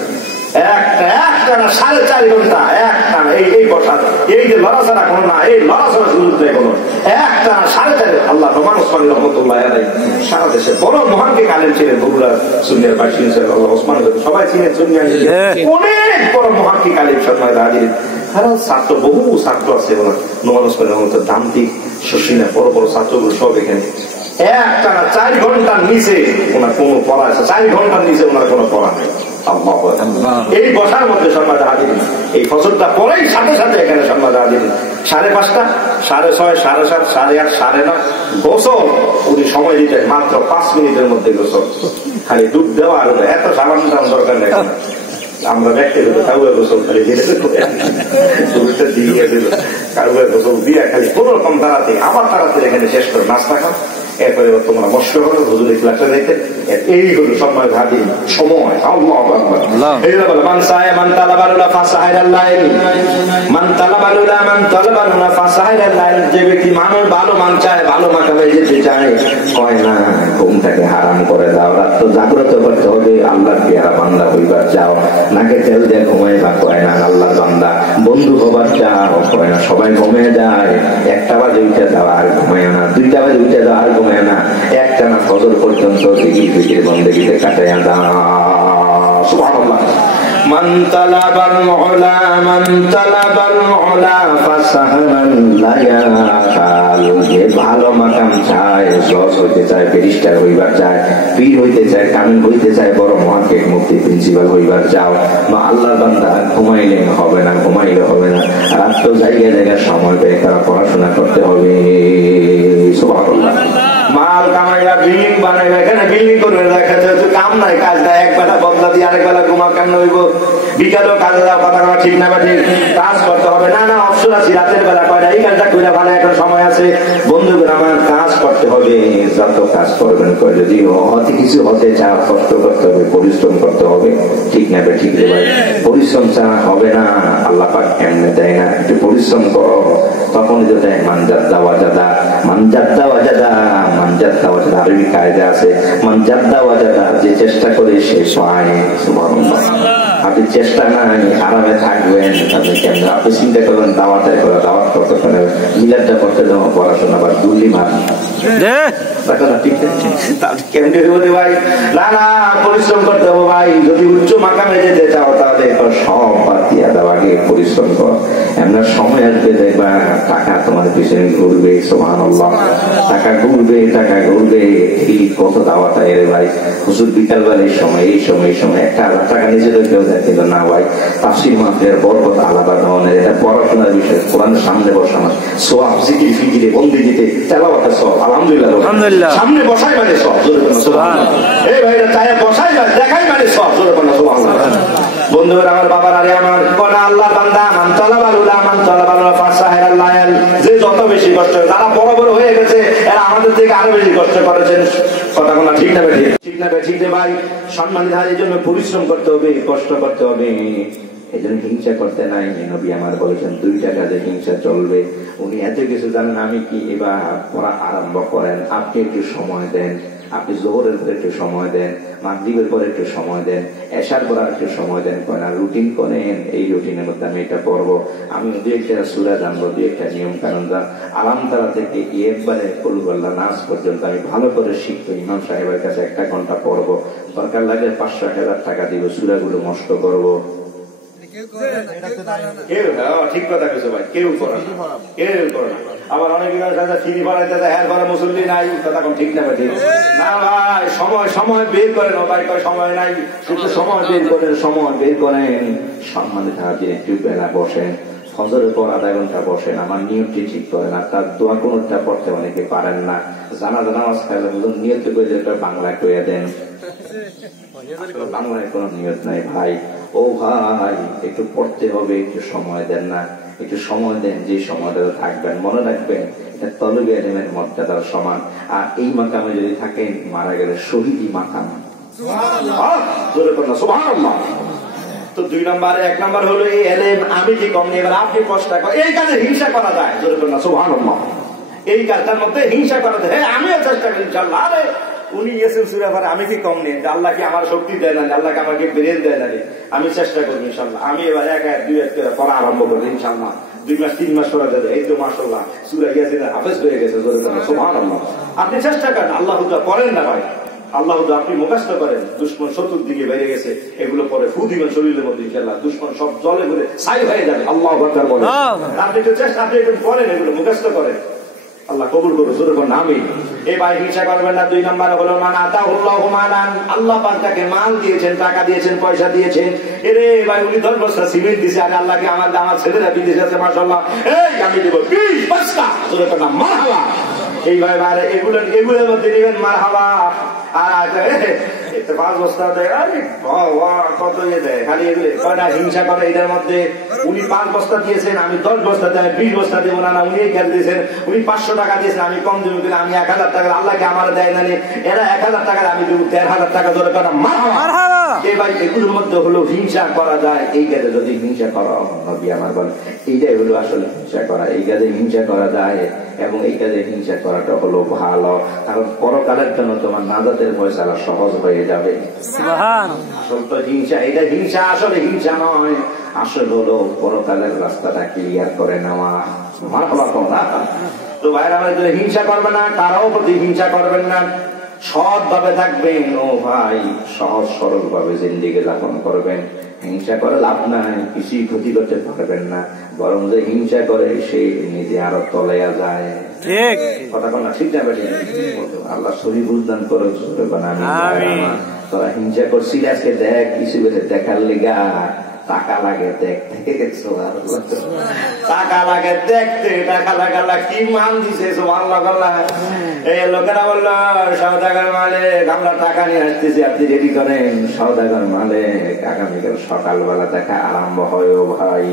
একটা 4.5 ঘন্টা একটা এই বসা, এই যে লড়াচড়া কোনো না, এই লড়াচড়া সুযোগ নেই কোনো, একটা 4.5। আল্লাহ নোমান ওসমান রহমতুল্লাহ আলাইহি সারা দেশে বড় মহানকে কালেম ছিলেন। বগুড়া সুন্নিয়ার বাসী আল্লাহ ওসমান সবাই ছিলেন, সুন্নিয়া অনেক বড় মহানকে কালেম। সম্মানিত হাজির, কারণ ছাত্র, বহু ছাত্র আছে নোমান ওসমান রহমতুল্লাহ, দান্তিক, শশীনা, বড় বড় ছাত্রগুলো সব এখানে একটানা 4 ঘন্টার নিচে ওনার কোনো পড়া আছে, 4 ঘন্টার নিচে ওনার কোনো পড়া নেই। এই বসার মধ্যে সম্মাদ হাজির, এই ফজরটা পরেই সাথে সাথে এখানে সম্মাদ হাজির 5:30, 6:30, 7:30, 8:30, 9:30 গোসল উনি সময় দিতেন মাত্র 5 মিনিটের মধ্যে গোসল। খালি ডুব দেওয়া আর এত সাবান দরকার নেই। আমরা ব্যক্তিগত কাউকে গোসল খালি দিয়ে কাউকে গোসল দিয়ে খালি কোন রকম তাড়াতে আবার তাড়াতাড়ি এখানে শেষ করে নাস্তা খাও, এরপরে তোমরা মস্ত করো হুজুর ক্লাসে দেখতে। এই হলো সম্মান হাজির সময়। এই বলে মান সায় মান তালাবালুলা ফাসাহাইরাল্লাহ, মান তালাবালুলা মান তালাবালুলা ফাসাহাইরাল্লাহ। যে ব্যক্তি মানুষ ভালো মান চায়, ভালো মাকামে যেতে চায়, কয় না ঘুমটাকে হারাম করে দাও, রাত তো জাগ্রত করতে হবে, আল্লাহর পেয়ারা বান্দা হইবার যাও, নাকে তেল দিয়ে ঘুমাইবা, কয় না আল্লাহর বান্দা বন্ধু হবার যাও, কয় না সবাই ঘুমিয়ে যায়, 1টা বাজে উঠে যাও আর ঘুমায় না, 2টা বাজে উঠে যাও আর ঘুমায় না, একটানা ফজর পর্যন্ত জিকির ফিকির বন্দেগীতে কাটাইয়া দাও। সুবহানাল্লাহ। মান তালাবাল উলা মান তালাবাল উলা ফাসাহারান লায়াকাল। যে ভালো মাকাম চায়, জজ হইতে চায়, ব্যারিস্টার হইবার চায়, পীর হইতে চায়, কামিল হইতে চায়, বড় মুহাক্কিক মুফতি প্রিন্সিপাল হইবার যাও, বা আল্লাহর বান্দা ঘুমাইলে হবে না, ঘুমাইলে হবে না, রাত তো জায়গায় জায়গায় সময় বের করা, পড়াশোনা করতে হবে। সুবহানাল্লাহ। মাল কামাইয়া বিল্ডিং বানাইবা, এখানে বিল্ডিং করে দেখা যায় কাম নাই, কাজ নাই, একবেলা বদলা দিয়ে আরেক বেলা ঘুমা কেমন হইব, বিকালেও কাজে যাও, কথা কথা ঠিক না বাজে, কাজ করতে হবে, না না অবসর আছি রাতের বেলা, কয় না এই কাজটা কইরা ভালো, এখন সময় আছে, বন্ধুদের আমার কাজ করতে হবে, যত কাজ করবেন কয় যদি হতে কিছু হতে চা কষ্ট করতে হবে, পরিশ্রম করতে হবে, ঠিক না ঠিক রে ভাই, পরিশ্রম ছাড়া হবে না, আল্লাহ পাক এমনি দেয় না, একটু পরিশ্রম করো, তখন যদি দেয় মানজাদ্দা ওয়াজাদা, মানজাদ্দা ওয়াজাদা, মানজাদ্দা ওয়াজাদা আরবি কায়দা আছে, মানজাদ্দা ওয়াজাদা, যে চেষ্টা করে সে পায়। সুবহানাল্লাহ। আপনি চেষ্টা নাই, আরামে থাকবেন, আপনি কেন আপনি চিন্তা করবেন দাওয়াতের করে, দাওয়াত করতে পারেন, মিলাদটা করতে যাবো, পড়াশোনা বা দুর্লি মার পরিশ্রম করতে হবে ভাই। যদি উচ্চ মাকামে যেতে চাও তাহলে সব বাদ দিয়া দাও, আগে পরিশ্রম করো, এমন সময় আসবে দেখবা টাকা তোমার পিছনে ঘুরবে। সুবহানাল্লাহ। টাকা ঘুরবে, টাকা ঘুরবে, এই কত দাওয়াত রে ভাই, হুজুর বিকাল বেলার সময় এই সময় এই সময় 1,000 টাকা নিজেদের কেউ দেখছিল না ভাই, তাফসীর মাহফিলের বরকত আলাদা ধরনের, এটা পড়াশোনার বিষয়, কোরআনের সামনে বসানো সওয়াব, জিকির ফিকিরে বন্দি দিতে তেলাওয়াতের সওয়াব, আলহামদুলিল্লাহ সামনে বসাই মানে সব, জোরে বলো সুবহানাল্লাহ। এই ভাইরা চায় বসাই যায়, দেখাই মানে সব, জোরে বলো সুবহানাল্লাহ। বন্ধুরা আমার, বাবার আরে আমার, কোনা আল্লাহ বান্দা মান তালাবাল উলা মান তালাবাল ফাসাহারাল্লাহ। যে যত বেশি কষ্ট, যারা বড় বড় হয়ে গেছে এরা আমাদের থেকে আরো বেশি কষ্ট করেছেন, কথা বলা ঠিক না বেঠিক? ঠিক না বেঠিক রে ভাই। সম্মানিত হাজির জন্য পরিশ্রম করতে হবে, কষ্ট করতে হবে, এই জন্য হিংসা করতে নাই। নবী আমার বলেছেন 2টা কাজে হিংসা চলবে। উনি এত কিছু জানেন, আমি কি এবার পড়া আরম্ভ করেন, আপনি একটু সময় দেন, আপনি জোহরের পরে একটু সময় দেন, মাগরিবের পরে একটু সময় দেন, এশার পরে একটু সময় দেন, কয়না রুটিন করেন, এই রুটিনের মধ্যে আমি এটা পড়বো, আমি 2-1টা সূরা জানবো, 2-1টা নিয়ম কানুন জান, আলামতারা থেকে একবারে কুলহুয়াল্লাহ নাস পর্যন্ত আমি ভালো করে শিখবো, ইমাম সাহেবের কাছে 1 ঘন্টা পড়বো, দরকার লাগে 500-1000 টাকা দিব, সূরাগুলো মস্ত করবো। ঠিক কথা কেছো ভাই, কেউ করে না, কেউ করে না। আবার অনেক ফিরি বাড়াইতে হ্যাঁ ঘরে মুসল্লি নাই, কথা কোন ঠিক না ঠিক না ভাই। সময় সময় বের করেন, ভাই কয় সময় নাই, শুধু সময় বের করেন, সময় বের করেন। সম্মানিত হাজির একটু বেলা বসেন, ফজরের পর 1/2 ঘন্টা বসেন, আমার নিয়মটি ঠিক করেন। আর তার দোয়া কোনটা পড়তে অনেকে পারেন না, জানাজা নামাজ খাইলে নিয়ত করে বাংলায় কইয়া দেন, বাংলায় কোন নিয়ত নাই ভাই। ও ভাই একটু পড়তে হবে, একটু সময় দেন না, একটু সময় দেন, যে সময়টা থাকবেন মনে রাখবেন এটা তলবে এলেমের মর্যাদার সমান। আর এই মাকামে যদি থাকেন মারা গেলে শহীদি মাকাম। সুবহানাল্লাহ। তো 2 নম্বর, 1 নম্বর হলো এই এলেম আমি কি কম নিয়ে, এবার আপনি কষ্ট করেন, এই কাজে হিংসা করা যায়, জোরে বলুন সুবহানাল্লাহ। এই কাজটার মধ্যে হিংসা করা যায়, হ্যাঁ আমিও চেষ্টা করি ইনশাআল্লাহ। আরে উনি গেছেন সূরা পড়ে, আমি কি কম নেই, আল্লাহ কি আমার শক্তি দেয় না, আল্লাহকে আমাকে ব্রেন দেয় না, আমি চেষ্টা করবো ইনশাআল্লাহ। আমি এবার 1-2 করে পড়া আরম্ভ করবো ইনশাআল্লাহ। 2 মাস 3 মাস পড়া যাবে, এই তো মাশাআল্লাহ সূরা ইয়াসিন হাফেজ হয়ে গেছে, জোরে বলুন সুবহানাল্লাহ। আপনি চেষ্টা করেন, আল্লাহ হুদা পড়েন না ভাই, আল্লাহ হুদা আপনি মুখস্থ করেন, দুশমন চতুর্দিকে বেড়ে গেছে, এগুলো পরে ফু দিবেন শরীরের মধ্যে ইনশাআল্লাহ, দুশমন সব জলে ঘুরে ছাই হয়ে যাবে। আল্লাহু আকবার বলেন। আপনি একটু চেষ্টা, আপনি একটু পড়েন, এগুলো মুখস্থ করেন, আল্লাহ কবুল করুন, শুরু করুন আমিন। এই ভাই হিংসা করবেন না। 2 নম্বর হলো মান আতাহুল্লাহু মালান, আল্লাহ পাক তাকে মাল দিয়েছেন, টাকা দিয়েছেন, পয়সা দিয়েছেন। এরে ভাই উনি 10 বস্তা সিমেন্ট দিয়েছে, আর আল্লাহকে আমার ছেলেরা বিদেশে আছে মাশাআল্লাহ, এই আমি দেব 20 বস্তা, শুরু করলাম মারহাবা। এই ভাই ভাই এগুলোর মধ্যে নেবেন মারহাবা। আর 5 বস্তা দেয়, আরে কত ইয়ে দেয়, খালি এগুলো কয়টা হিংসা করে। এটার মধ্যে উনি 5 বস্তা দিয়েছেন, আমি 10 বস্তা দেয় 20 বস্তা দেবো না, উনি এই কাজ দিয়েছেন, উনি 500 টাকা দিয়েছেন, আমি কম দেবো কিনা, আমি 1000 টাকা, আল্লাহকে আমার দেয় না, এরা 1000 টাকা, আমি দেবো 1500 টাকা ধরে করা মারহাবা। এই ভাই এগুলোর মধ্যে হলো হিংসা করা যায়। এই কাজে যদি হিংসা করা, নবী আমার বলেন এইটাই হলো আসলে হিংসা করা। এই কাজে হিংসা করা যায় এবং এই কাজে হিংসা করাটা হলো ভালো, কারণ পরকালের জন্য তোমার নাজাতের ফয়সালা সহজ হয়ে যাবে। আসল তো হিংসা, এটা হিংসা আসলে হিংসা নয়, আসল হলো পরকালের রাস্তাটা ক্লিয়ার করে নেওয়া। তো ভাইরা আমাদের হিংসা করবে না, কারো প্রতি হিংসা করবেন না, সৎ ভাবে থাকবেন। ও ভাই সহজ সরল ভাবে জিন্দেগি যাপন করবেন। হিংসা করে লাভ নাই, কিছুই ক্ষতি করতে পারবেন না, বরং যে হিংসা করে সে নিজে আরো তলাইয়া যায়। কথা বল না, ঠিক না বেশি? আল্লাহ শরীর বুঝদান করে। তোরা হিংসা করছিস আজকে, দেখ কিছু দেখার লেগা টাকা লাগে দেখতে, টাকা লাগে দেখতে, টাকা লাগালা কি মান দিছে আল্লাহ। এই লোকেরা বললো সওদাগর মালিক আমরা টাকা নিয়ে আসতেছি, আপনি রেডি করেন। সওদাগর মালিক আগামীকাল সকালবেলা দেখা আরম্ভ হয়। ও ভাই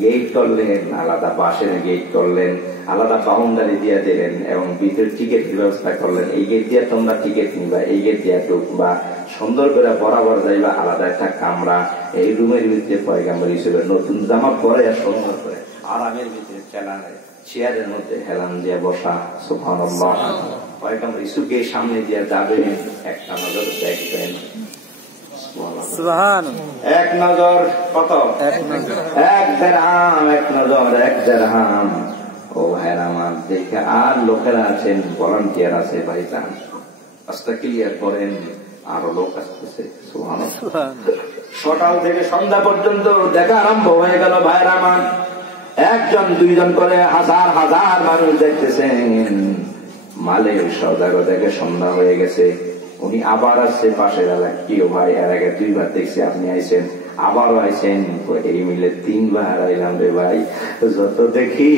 গেট করলেন, আলাদা বাসের গেট করলেন, আলাদা বাউন্ডারি দিয়ে দিলেন এবং ভিতরে টিকিট ব্যবস্থা করলেন। এই গেট দিয়ে তোমরা টিকিট নিবা, এই গেট দিয়ে ঢুকবা, সুন্দর করে বরাবর যাইবা, আলাদা একটা কামরা, এই রুমের ভিতরে পয়গাম্বর হিসেবে নতুন জামা পরে আর সুন্দর করে আরামের ভিতরে চেলানে চেয়ারের মধ্যে হেলান দিয়ে বসা। সুবহানাল্লাহ। পয়গাম্বর ইসুকে সামনে দিয়ে যাবেন, একটা নজর দেখবেন। এক নজর কত? 1 দিরহাম, 1 নজর 1 দিরহাম। ও ভাইরা আমার দেখে, আর লোকেরা আছেন, ভলান্টিয়ার আছে, ভাই যান রাস্তা ক্লিয়ার করেন, আরো লোক আসতেছে। সুবহানাল্লাহ। সকাল থেকে সন্ধ্যা পর্যন্ত দেখা আরম্ভ হয়ে গেল ভাইরা আমার, 1 জন 2 জন করে হাজার হাজার মানুষ দেখতেছেন। মালের সওদাগর দেখে সন্ধ্যা হয়ে গেছে, উনি আবার আসছে পাশের এলাকায়। কি ও ভাই, এর আগে 2 বার দেখছি আপনি আইছেন, আবারও আইছেন। এই মিলে 3 বার আইলাম রে ভাই, যত দেখি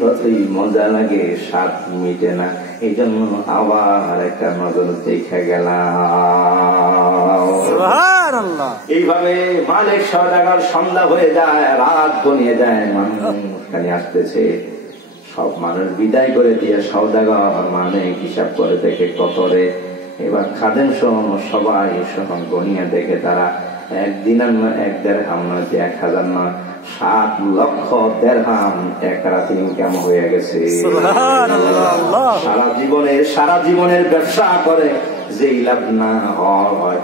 ততই মজা লাগে, স্বাদ মিটে না, এই জন্য আবার একটা নজর দেখে গেলাম। এইভাবে মালিক সওদাগর সন্ধ্যা হয়ে যায়, রাত ঘনিয়ে যায়, মানুষ খালি আসতেছে। সব মানুষ বিদায় করে দিয়ে সওদাগর মানে হিসাব করে দেখে কতরে। এবার খাদেম সহ সবাই সহ গনিয়া দেখে তারা 1 দিনার নয়, 1 দিরহাম নয়, 1000 নয়, 7 লক্ষ দিরহাম এক রাতে ইনকাম হয়ে গেছে। সারা জীবনের ব্যবসা করে যেই লাভ না হয়,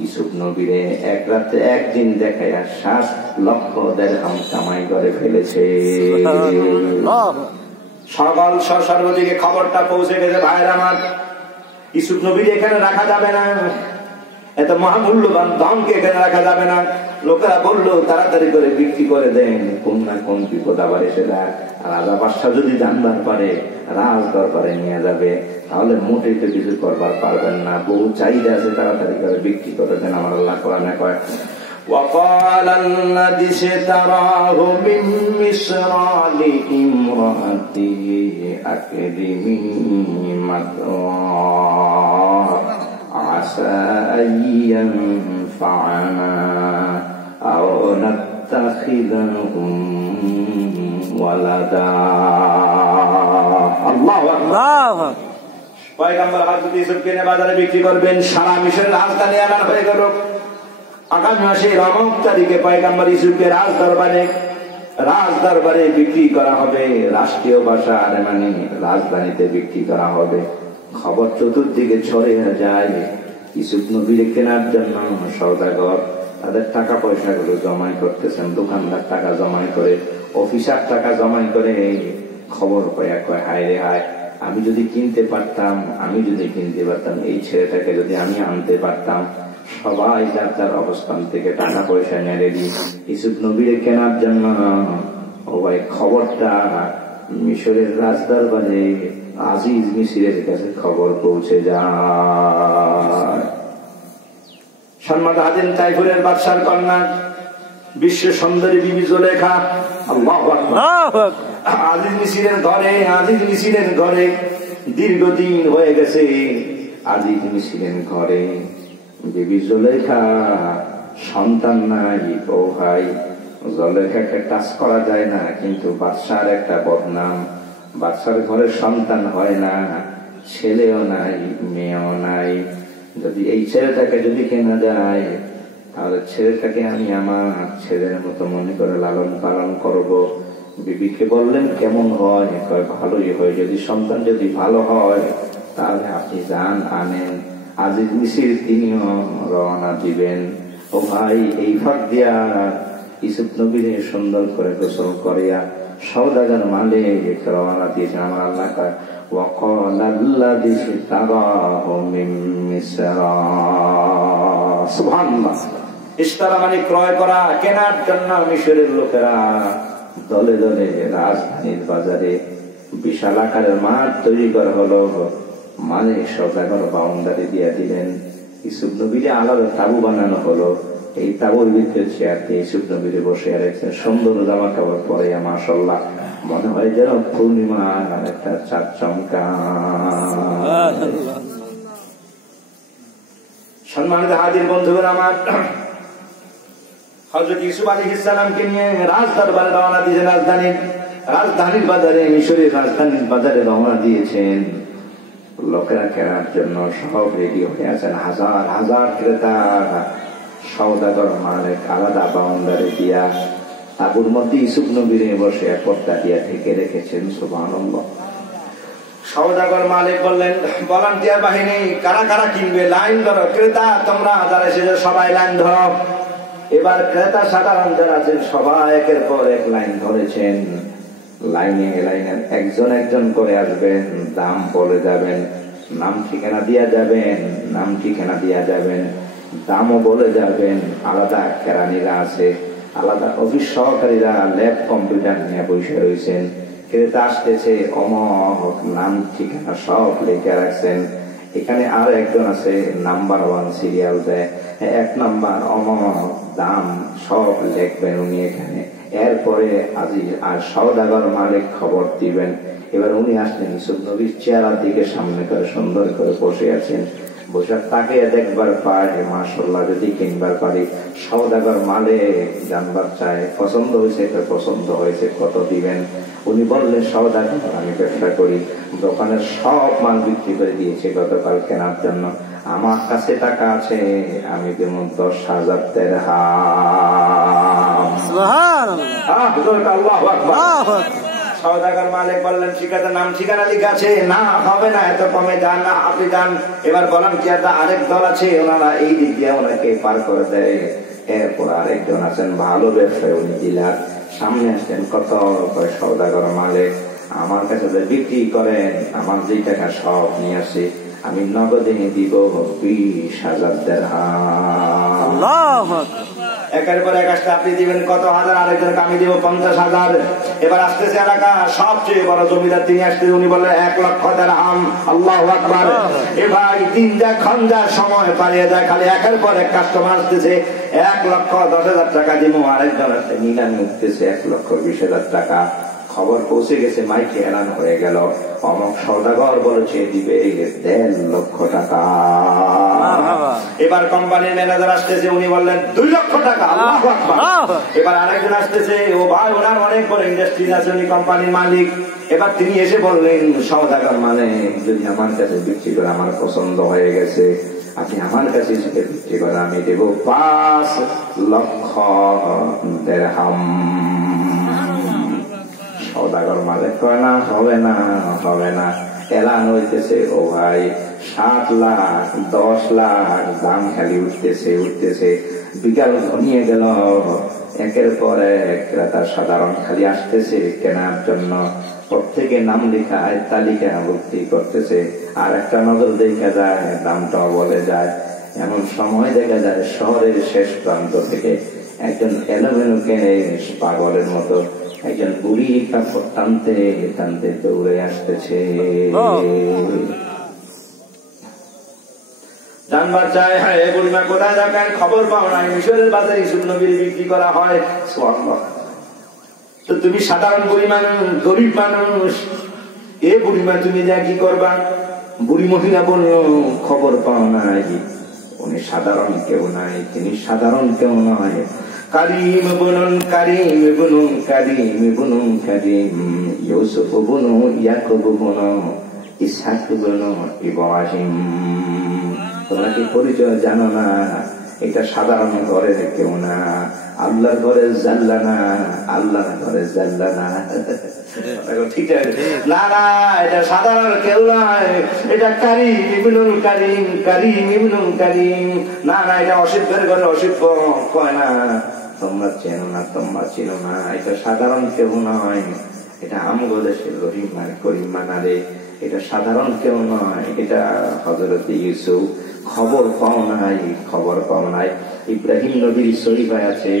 ইউসুফ নবীরে 1 রাতে 1 দিন দেখায় 7 লক্ষ দিরহাম কামাই করে ফেলেছে। সকাল সর্বদিকে খবরটা পৌঁছে গেছে। ভাইরা আমার, ইউসুফ নবীর এখানে রাখা যাবে না, এত মহামূল্যবান ধনকে এখানে রাখা যাবে না। লোকেরা বললো তাড়াতাড়ি করে বিক্রি করে দেন, কোন না কোন বিপদ আবার এসে যায়। রাজা বাদশা যদি জানবার পারে, রাজ দরবারে নিয়ে যাবে, তাহলে মোটেই তো কিছু করবার পারবেন না। বহু চাহিদা আছে, তাড়াতাড়ি করে বিক্রি করে দেন। আমার আল্লাহ কোরআনে কয়, وقال الذي اشتراه من مصر لامرأته أكرمي مثواه عسى أن ينفعنا أو نتخذه ولدا। الله أكبر। পয়গম্বর হযরত ইউসুফকে নিয়ে বাজারে বিক্রি করবেন। সারা মিশরের রাজধানী এলান হয়ে গেল। আগামী মাসে 9 তারিখে পয়গম্বর ইউসুফকে রাজদরবারে বিক্রি করা হবে। রাষ্ট্রীয় ভাষা আরমানি রাজধানীতে বিক্রি করা হবে। খবর চতুর্দিকে ছড়িয়ে যায়। ইউসুফ নবীর কেনার জন্য সওদাগর তাদের টাকা পয়সা গুলো জমাই করতেছেন, দোকানদার টাকা জমাই করে, অফিসার টাকা জমাই করে। খবর পাইয়া কয়, হায় রে হায়, আমি যদি কিনতে পারতাম, এই ছেলেটাকে যদি আমি আনতে পারতাম। সবাই যার যার অবস্থান থেকে টাকা পয়সা নিয়ে রেডি ইউসুফ নবীর কেনার জন্য। ও ভাই, খবরটা মিশরের রাজদরবারে আজিজ মিসরের কাছে খবর পৌঁছে যায়। সম্মানিত হাজির, তাইফুরের বাদশার কন্যা বিশ্ব সুন্দরী বিবি জুলেখা আল্লাহু আকবার আজিজ মিসরের ঘরে দীর্ঘদিন হয়ে গেছে। আজিজ মিসরের ঘরে বিবি জুলেখা সন্তান নাই। ও ভাই, জুলেখাকে টাচ করা যায় না, কিন্তু বাদশার একটা বদনাম, বাদশার ঘরে সন্তান হয় না, ছেলেও নাই মেয়েও নাই। যদি এই ছেলেটাকে যদি কেনা যায়, তাহলে ছেলেটাকে আমি আমার ছেলের মতো মনে করে লালন পালন করব। বিবিকে বললেন কেমন হয়? ভালোই হয়। যদি সন্তান যদি ভালো হয় তাহলে আপনি যান আনেন। আজিজ মিসির তিনিও রওনা দিবেন। ও ভাই, এই ফাঁক দিয়া ইউসুফ নবীরে সুন্দর করে গোসল করিয়া সওদাগর মালিক রওনা দিয়েছেন আমার আল্লাহ। وقال الذي اشتراه من مصر সুবহানাল্লাহ। ইশতারা মানে ক্রয় করা, কেনার জন্য মিশরের লোকেরা দলে দলে রাজধানীর বাজারে বিশাল আকারের মাঠ তৈরি করা হলো। মানে সওদাগর বাউন্ডারি দিয়ে দিলেন। ইউসুফ নবীরে আলাদা তাবু বানানো হলো। এই তাবুর ভিতরে চেয়ারতে ইউসুফ নবীরে বসে রাখছেন। সুন্দর জামা কাপড় পরে মাশাআল্লাহ, মনে হয় যেন পূর্ণিমা একটা চাঁদ চমকা। সম্মানিত হাজির বন্ধুরা আমার, হযরত ইউসুফ আলাইহিস সালামকে নিয়ে রাজদরবারে রওনা দিয়েছেন। রাজধানীর বাজারে, মিশরের রাজধানীর বাজারে রওনা দিয়েছেন। লোকেরা কেনার জন্য সব রেডি হয়ে আছেন। হাজার হাজার ক্রেতা। সওদাগর মালিক আলাদা বাউন্ডারি দিয়া তাবুর মধ্যে ইউসুফ নবীরে বসে পর্দা দিয়া ঢেকে রেখেছেন। সুবহানাল্লাহ। সওদাগর মালিক বললেন, ভলান্টিয়ার বাহিনী কারা কারা কিনবে? লাইন ধরো। ক্রেতা তোমরা যারা এসেছে সবাই লাইন ধরো। এবার ক্রেতা সাধারণ যারা আছেন সবাই একের পর এক লাইন ধরেছেন। লাইনে লাইনে একজন একজন করে আসবেন, দাম বলে যাবেন, নাম ঠিকানা দিয়া যাবেন, দামও বলে যাবেন। আলাদা কেরানিরা আছে, আলাদা অফিস সহকারীরা ল্যাব কম্পিউটার নিয়ে বসে রয়েছেন। ক্রেতা আসতেছে, অমক নাম ঠিকানা সব লিখে রাখছেন। এখানে আর একজন আছে নাম্বার 1 সিরিয়াল দেয়, 1 নাম্বার অমক, দাম সব লিখবেন উনি এখানে। এরপরে আজিজ আর সওদাগর মালিক খবর দিবেন। এবার উনি আসলেন ইউসুফ নবীর চেহারার দিকে সামনে করে সুন্দর করে বসে আছেন। বসে তাকে দেখবার পায়, মাশাআল্লাহ যদি কিনবার পারি। সওদাগর মালিক জানবার চায় পছন্দ হয়েছে, কত দিবেন? উনি বললেন, সওদাগর আমি ব্যবসা করি, দোকানের সব মাল বিক্রি করে দিয়েছে গতকাল কেনার জন্য। আমার কাছে টাকা আছে, আমি দেব 10,000 দিরহাম। আল্লাহু আকবার। সওদাগর মালিক বললেন, ঠিক আছে, নাম ঠিকানা লিখা আছে? না, হবে না, এত কমে যান না, আপনি যান। এবার বললাম কি একটা আরেক দল আছে, ওনারা এই দিক দিয়ে ওনাকে পার করে দেয়। এরপর আরেকজন আছেন ভালো ব্যবসায়ী, উনি ডিলার, সামনে আসছেন। কত? সওদাগর মালিক, আমার কাছে বিক্রি করেন, আমার যে টাকা সব নিয়ে আসি, আমি নগদে দিব 20,000 দিরহাম। একের পর এক আসতে আপনি দিবেন কত হাজার, আরেকজনকে আমি দিব 50,000। এবার আসতেছে এলাকা সবচেয়ে বড় জমিদার, তিনি আসতেছে, উনি বললেন 1,00,000 দিরহাম। আল্লাহু আকবার। এ ভাই, দিন যা ক্ষণ যা সময় পালিয়ে যায়, খালি একের পর এক কাস্টমার আসতেছে। 1,10,000 টাকা দিব, আরেকজন আসতে নিলামে উঠতেছে 1,20,000 টাকা। খবর পৌঁছে গেছে, মাইকে এলান হয়ে গেল, অমক সওদাগর বলেছে দিবে 1,50,000 টাকা। এবার কোম্পানির ম্যানেজার আসতেছে, উনি বললেন 2,00,000 টাকা। আল্লাহু আকবার। এবার আরেকজন আসতেছে, ও ভাই, ওনার অনেক বড় ইন্ডাস্ট্রি আছে, উনি কোম্পানির মালিক। এবার তিনি এসে বললেন, সওদাগর মানে যদি আমার কাছে বিক্রি করে, আমার পছন্দ হয়ে গেছে, আপনি আমার কাছে বিক্রি করে, আমি দেব 5,00,000 দিরহাম। সওদাগর মালিক কয়, না, হবে না। এলান হইতেছে, ও ভাই, 7 লাখ, 10 লাখ, দাম খালি উঠতেছে। বিকাল ঘনিয়ে গেল, একের পর এক ক্রেতা সাধারণ খালি আসতেছে কেনার জন্য। প্রত্যেকে নাম লেখা তালিকা ভর্তি করতেছে। আর একটা নজর দেখা যায়, দামটাও বলে যায়। এমন সময় দেখা যায় শহরের শেষ প্রান্ত থেকে একজন এলোমেলো কেনে পাগলের মতো একজন বুড়ি কাপড় টানতে টানতে দৌড়ে আসতেছে। জানবার চায়, হ্যাঁ বুড়িমা কোথায় যাবেন, খবর পাও নাই মিশরের বাজারে ইউসুফ নবীর বিক্রি করা হয়। তো তুমি সাধারণ বুড়ি মানুষ, গরিব মানুষ, এ বুড়িমা তুমি যা কি করবা? বুড়ি মহিলা বলল, খবর পাও নাই, উনি সাধারণ কেউ নাই, তিনি সাধারণ কেউ নয়। কারিম বুনুন কারিম বুনুন কারিম বুনুন কারিম, ইউসুফ বুনু ইয়াকুব বুনু ইসহাক বুনু ইব্রাহিম। তোমরা কি পরিচয় জানো না? এটা সাধারণ ঘরের কেউ না, আল্লাহর ঘরের জাল্লা না, আল্লাহর ঘরের জাল্লা না। ঠিক আছে না, না এটা সাধারণ কেউ নয়, এটা কারিম ইবনুল কারিম, কারিম ইবনুল কারিম। না না এটা অসিদ্ধের ঘরে অসিদ্ধ কয় না, তোমরা চেনো না, তোমরা চিনো না, এটা সাধারণ কেউ নয়, এটা আমগো দেশের রহিম আর করিম মানারে, এটা সাধারণ কেউ নয়, এটা হযরত ইউসুফ। খবর পাও নাই, খবর পাও নাই। ইব্রাহিম নবীর শরীফায় আছে,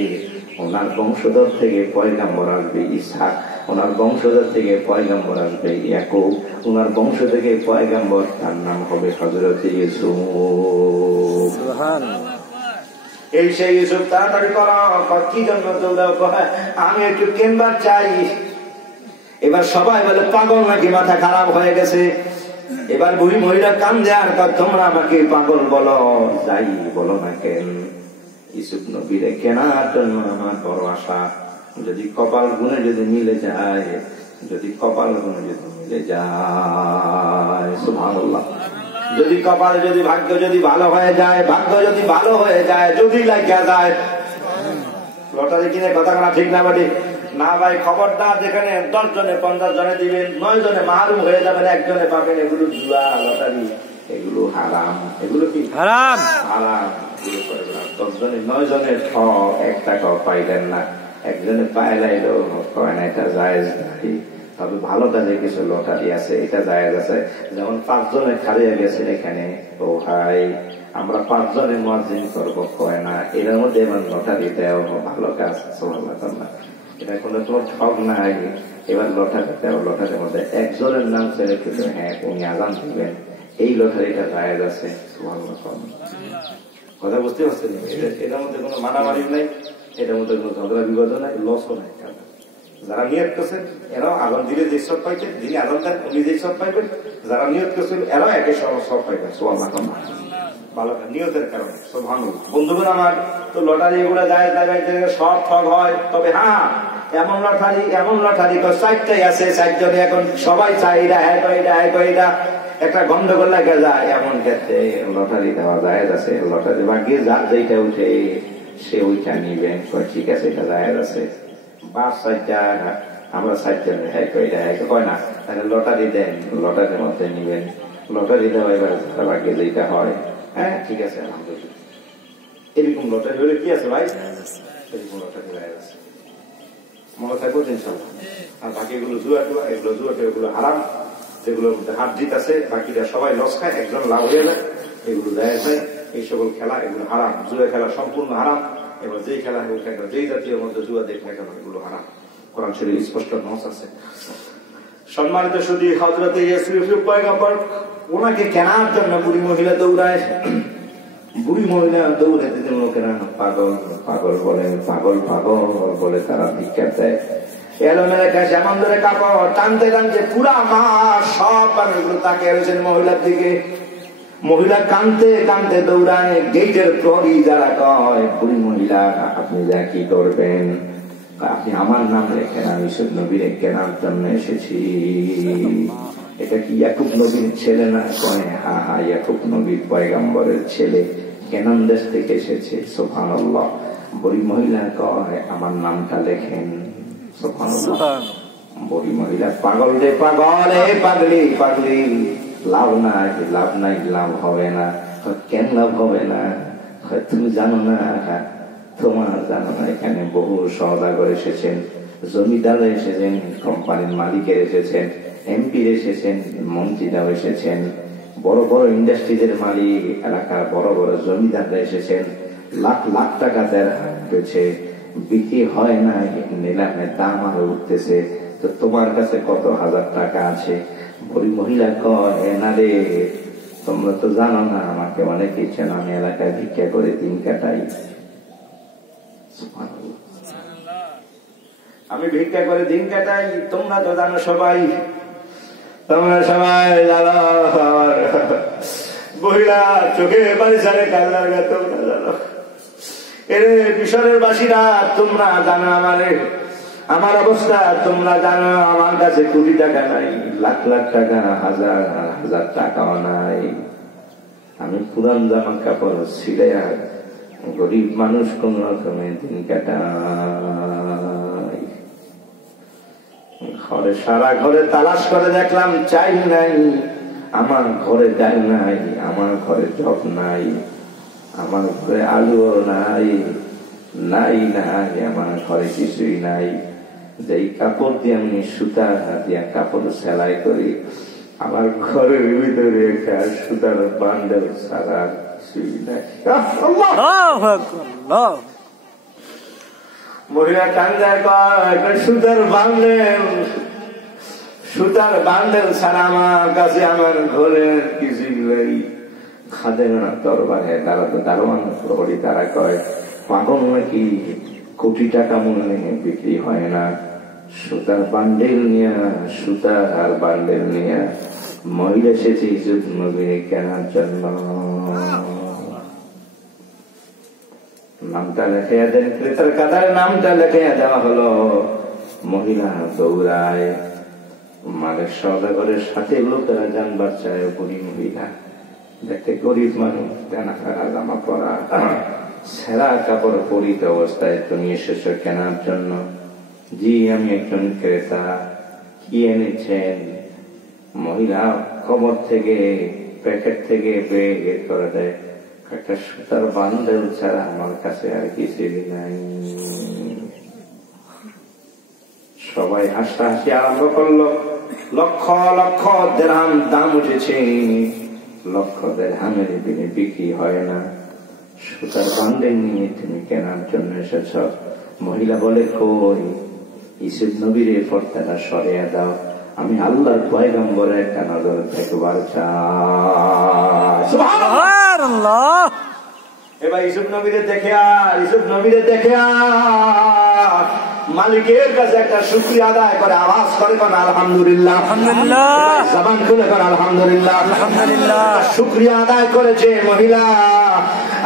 ওনার বংশধর থেকে পয়গাম্বর আসবে ইসহাক, ওনার বংশধর থেকে পয়গাম্বর আসবে ইয়াকুব, ওনার বংশ থেকে পয়গাম্বর, তার নাম হবে হযরত ইউসুফ। এই সেই ইউসুফ, তাড়াতাড়ি করো, কি জন্য দৌড়াও? আমি একটু কেনবার চাই। এবার সবাই বলে পাগল নাকি, মাথা খারাপ হয়ে গেছে। এবার বুড়ি মহিলা কান্দে আর তোমরা আমাকে পাগল বলো, যাই বলো না কেন, ইউসুফ নবীরে কেনার জন্য আমার বড় আশা। যদি কপাল গুণে যদি মিলে যায়, যদি কপাল গুণে যদি মিলে যায়, সুবহানাল্লাহ, যদি কপাল যদি ভাগ্য যদি ভালো হয়ে যায়, ভাগ্য যদি ভালো হয়ে যায়, যদি লাগিয়া যায়, লটারি কিনে কথা বলা ঠিক না বাড়ি না ভাই? খবরদার, যেখানে 10 জনে 50 জনে দিবেন, 9 জনে মাহরুম হয়ে যাবেন, 1 জনে পাবেন, এগুলো জুয়া লটারি, এগুলো হারাম। এগুলো কি হারাম? হারাম। 10 জনে 9 জনের 1 টাকাও পাইলেন না, 1 জনে পাইলাইলো কয় না এটা জায়েজ নাই। তবে ভালো কাজে কিছু লটারি আছে, এটা জায়েজ আছে। যেমন 5 জনে খারিয়ে গেছে এখানে, ও ভাই আমরা 5 জনে মুয়াজ্জিন করবো কয় না, এর মধ্যে এবার লটারি দেওয়া ভালো কাজ, সুবহানাল্লাহ, এটা কোনো তোমার ঠক নাই। এবার লটারি দেওয়া, লটারির মধ্যে 1 জনের নাম ছেড়ে কিন্তু হ্যাঁ উনি আযান দিবেন, এই লটারিটা জায়েজ আছে, সুবহানাল্লাহ। কথা বুঝতে পারছেন? এটার মধ্যে কোনো মারামারি নাই, এটার মধ্যে কোনো ঝগড়া বিবাদ নাই, লসও নাই। যারা নিয়ত করছেন এরাও আযান দিলে যে সব পাইছেন, যিনি আযান দেন উনি যে সব পাইবেন, যারা নিয়ত করছেন এরাও একই সব পাইবেন, সুবহানাল্লাহ। ভালো নিয়তের কারণে, সুবহানাল্লাহ। বন্ধুগণ আমার, তো লটারি এগুলো যায় সব ঠগ হয়। তবে হ্যাঁ, এমন লটারি তো 4টাই আছে, 4 জনে এখন সবাই চাই এটা, এটা একটা গন্ডগোল লাগে যায়। এমন ক্ষেত্রে লটারি দেওয়া যায় আছে, লটারি ভাগ্যে যার যেটা উঠে সে ওইটা নিবেন, ঠিক আছে এটা যায় আছে। বাস 4টা, আমরা 4 জনে এটা কয় না, তাহলে লটারি দেন, লটারির মধ্যে নিবেন, লটারি দেওয়া এবার ভাগ্যে যেটা হয়, হ্যাঁ ঠিক আছে আলহামদুলিল্লাহ। এরকম লটারি হলে কি আছে ভাই? এরকম লটারি যায় আছে, মনে থাকবো ইনশাআল্লাহ। আর বাকি এগুলো জুয়া টুয়া, এগুলো জুয়া টুয়া, এগুলো হারাম, যেগুলোর মধ্যে হার জিত আছে, বাকিটা সবাই লস খায়, একজন লাভ হয়ে যায়, এগুলো দেয় যায়। এই সকল খেলা এগুলো হারাম, জুয়া খেলা সম্পূর্ণ হারাম। এবার যেই খেলা হোক না কেন, যেই জাতীয় মধ্যে জুয়া দেখ না কেন, এগুলো হারাম, কোরআন শরীফে স্পষ্ট নস আছে। সম্মানিত শুধু হযরত ইউসুফ পয়গম্বর, ওনাকে কেনার জন্য বুড়ি মহিলা দৌড়ায়। বুড়ি মহিলা দৌড়ে দিতে লোকেরা পাগল পাগল বলে, পাগল পাগল বলে তারা ভিক্ষা দেয়। এলোমেলো যেমন ধরে কাপড় টানতে টানতে পুরা মাস সব পানিগুলো তাকিয়ে রয়েছেন মহিলার দিকে। মহিলা কানতে কানতে দৌড়ায়। গেটের প্রহরী যারা কয়, বুড়ি মহিলা আপনি যা কি করবেন, আপনি আমার নাম লেখেন, আমি ইউসুফ নবীর কেনার জন্য এসেছি। এটা কি ইয়াকুব নবীর ছেলে না? কয় হ্যাঁ হ্যাঁ, ইয়াকুব নবীর পয়গম্বরের ছেলে, কেনান দেশ থেকে এসেছে, সুবহানাল্লাহ। বুড়ি মহিলা কয় আমার নামটা লেখেন, সুবহানাল্লাহ। বুড়ি মহিলা পাগল রে পাগল, এ পাগলি পাগলি, লাভ নাই, লাভ নাই, লাভ হবে না। কেন লাভ হবে না? তুমি জানো না, তোমার জানো না, এখানে বহু সওদাগর এসেছেন, জমিদার এসেছেন, কোম্পানির মালিকের এসেছেন, এমপি এসেছেন, মন্ত্রীরাও এসেছেন, বড় বড় ইন্ডাস্ট্রিজের মালিক, এলাকার বড় বড় জমিদাররা এসেছেন, লাখ লাখ টাকা দেওয়া হয়েছে। বিক্রি হয় না, নিলামের দাম আরো উঠতেছে, তো তোমার কাছে কত হাজার টাকা আছে? ওই মহিলা কয়, না রে, তোমরা তো জানো না আমাকে অনেকে চেন, আমি এলাকায় ভিক্ষা করে দিন কাটাই। আমি ভিক্ষা করে দিন কাটাই, তোমরা তো জানো সবাই, তোমরা সবাই জানো। মহিলা চোখে বাড়ি সারে কান্নার গা, তোমরা জানো। এরে মিশরের বাসীরা, তোমরা জানো আমারে, আমার অবস্থা তোমরা জানো। আমার কাছে কোটি টাকা নাই, লাখ লাখ টাকা, হাজার হাজার টাকাও নাই। আমি পুরান জামা কাপড় ছিঁড়ে গরিব মানুষ কোন রকমে দিন কাটাই। ঘরে সারা ঘরে তালাশ করে দেখলাম, চাই নাই, আমার ঘরে ডাল নাই, আমার ঘরে জব নাই, আমার ঘরে আলুও নাই, নাই নাই, আমার ঘরে কিছুই নাই। যেই কাপড় দিয়ে আমি সুতা দিয়া কাপড় সেলাই করি, আমার ঘরের ভিতরে একটা সুতার বান্ডেল ছাড়া কিছুই নাই। মহিলা কান্দায় কয়, সুতার বান্ডেল, সুতার বান্ডেল ছাড়া আমার কাছে আমার ঘরের কিছুই নেই। খাদেমা দরবারে দারোয়ান প্রহরী তারা কয়, পাগল নাকি, কোটি টাকা মূল্যে বিক্রি হয় না। সুতার বান্ডেল নিয়ে, সুতা আর বান্ডেল নিয়ে মহিলা এসেছে ইসুফ নবীর কেনার জন্য। নামটা লেখাইয়া দেন, ক্রেতার কাতারে নামটা লেখাইয়া দেওয়া হলো। মহিলা দৌড়ায়, মালের সওদাগরের সাথে লোকেরা জানবার চায়, বুড়ি মহিলা দেখতে গরিব মানুষ, জানা জামা পরা, ছেঁড়া কাপড় পরিত অবস্থায়, তুমি এসেছো কেনার জন্য? জি, আমি একজন ক্রেতা। কি এনেছেন? মহিলা কবর থেকে, প্যাকেট থেকে বের করে দেয় একটা সুতার বান্ডেল ছাড়া আমার কাছে আর কিছুই নাই। সবাই হাসাহাসি আরম্ভ করলো। লক্ষ লক্ষ দিরহাম দাম উঠেছে, লক্ষ দিরহামের বিক্রি হয় না। সুতার বান্ডেল নিয়ে তুমি কেনার জন্য এসেছ? মহিলা বলে, কই, ইসুফ নবীর পর্দাটা সরিয়ে দাও, আমি আল্লাহর পয়গম্বরের একটা নজর দেখবার চাই। সুবহানাল্লাহ। এবার ইসুফ নবীরে দেখে ইসুফ নবীরে দেখে মালিকের কাছে একটা শুকরিয়া আদায় করে, আওয়াজ করে কোন আলহামদুলিল্লাহ, আলহামদুলিল্লাহ, জবান খুলে কোন আলহামদুলিল্লাহ, আলহামদুলিল্লাহ। শুকরিয়া আদায় করেছে মহিলা,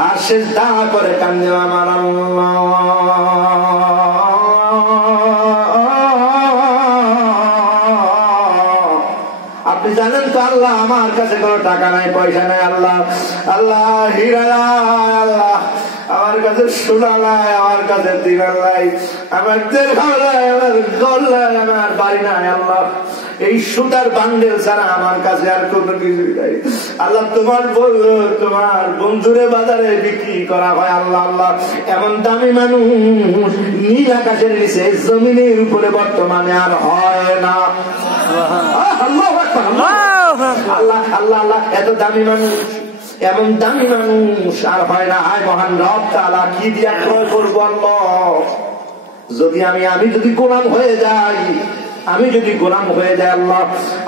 আর সিজদা করে কান্দে, আমার আল্লাহ। আপনি জানেন তো আল্লাহ, আমার কাছে কোনো টাকা নাই, পয়সা নাই আল্লাহ, আল্লাহ হীরা নাই আল্লাহ, আমার কাছে সোনা নাই, আমার কাছে দিনার নাই, আমার দিরহাম নাই, আমার ঘর নাই, আমার বাড়ি নাই আল্লাহ। এই সুতার বান্ডেল ছাড়া আমার কাছে আর কোনো কিছুই নাই আল্লাহ। তোমার বন্ধুরে বাজারে বিক্রি করা হয় আল্লাহ, আল্লাহ। এমন দামি মানুষ নীল আকাশের নিচে জমিনের উপরে বর্তমানে আর হয় না। আল্লাহ আল্লাহ আল্লাহ আল্লাহ, এত দামি মানুষ, এমন দামি মানুষ আর হয় না। আয় মহান রব তাআলা, কি দিয়া ক্রয় করবো আল্লাহ? যদি আমি যদি গোলাম হয়ে যাই, আমি যদি গোলাম হয়ে যায় আল্লাহ,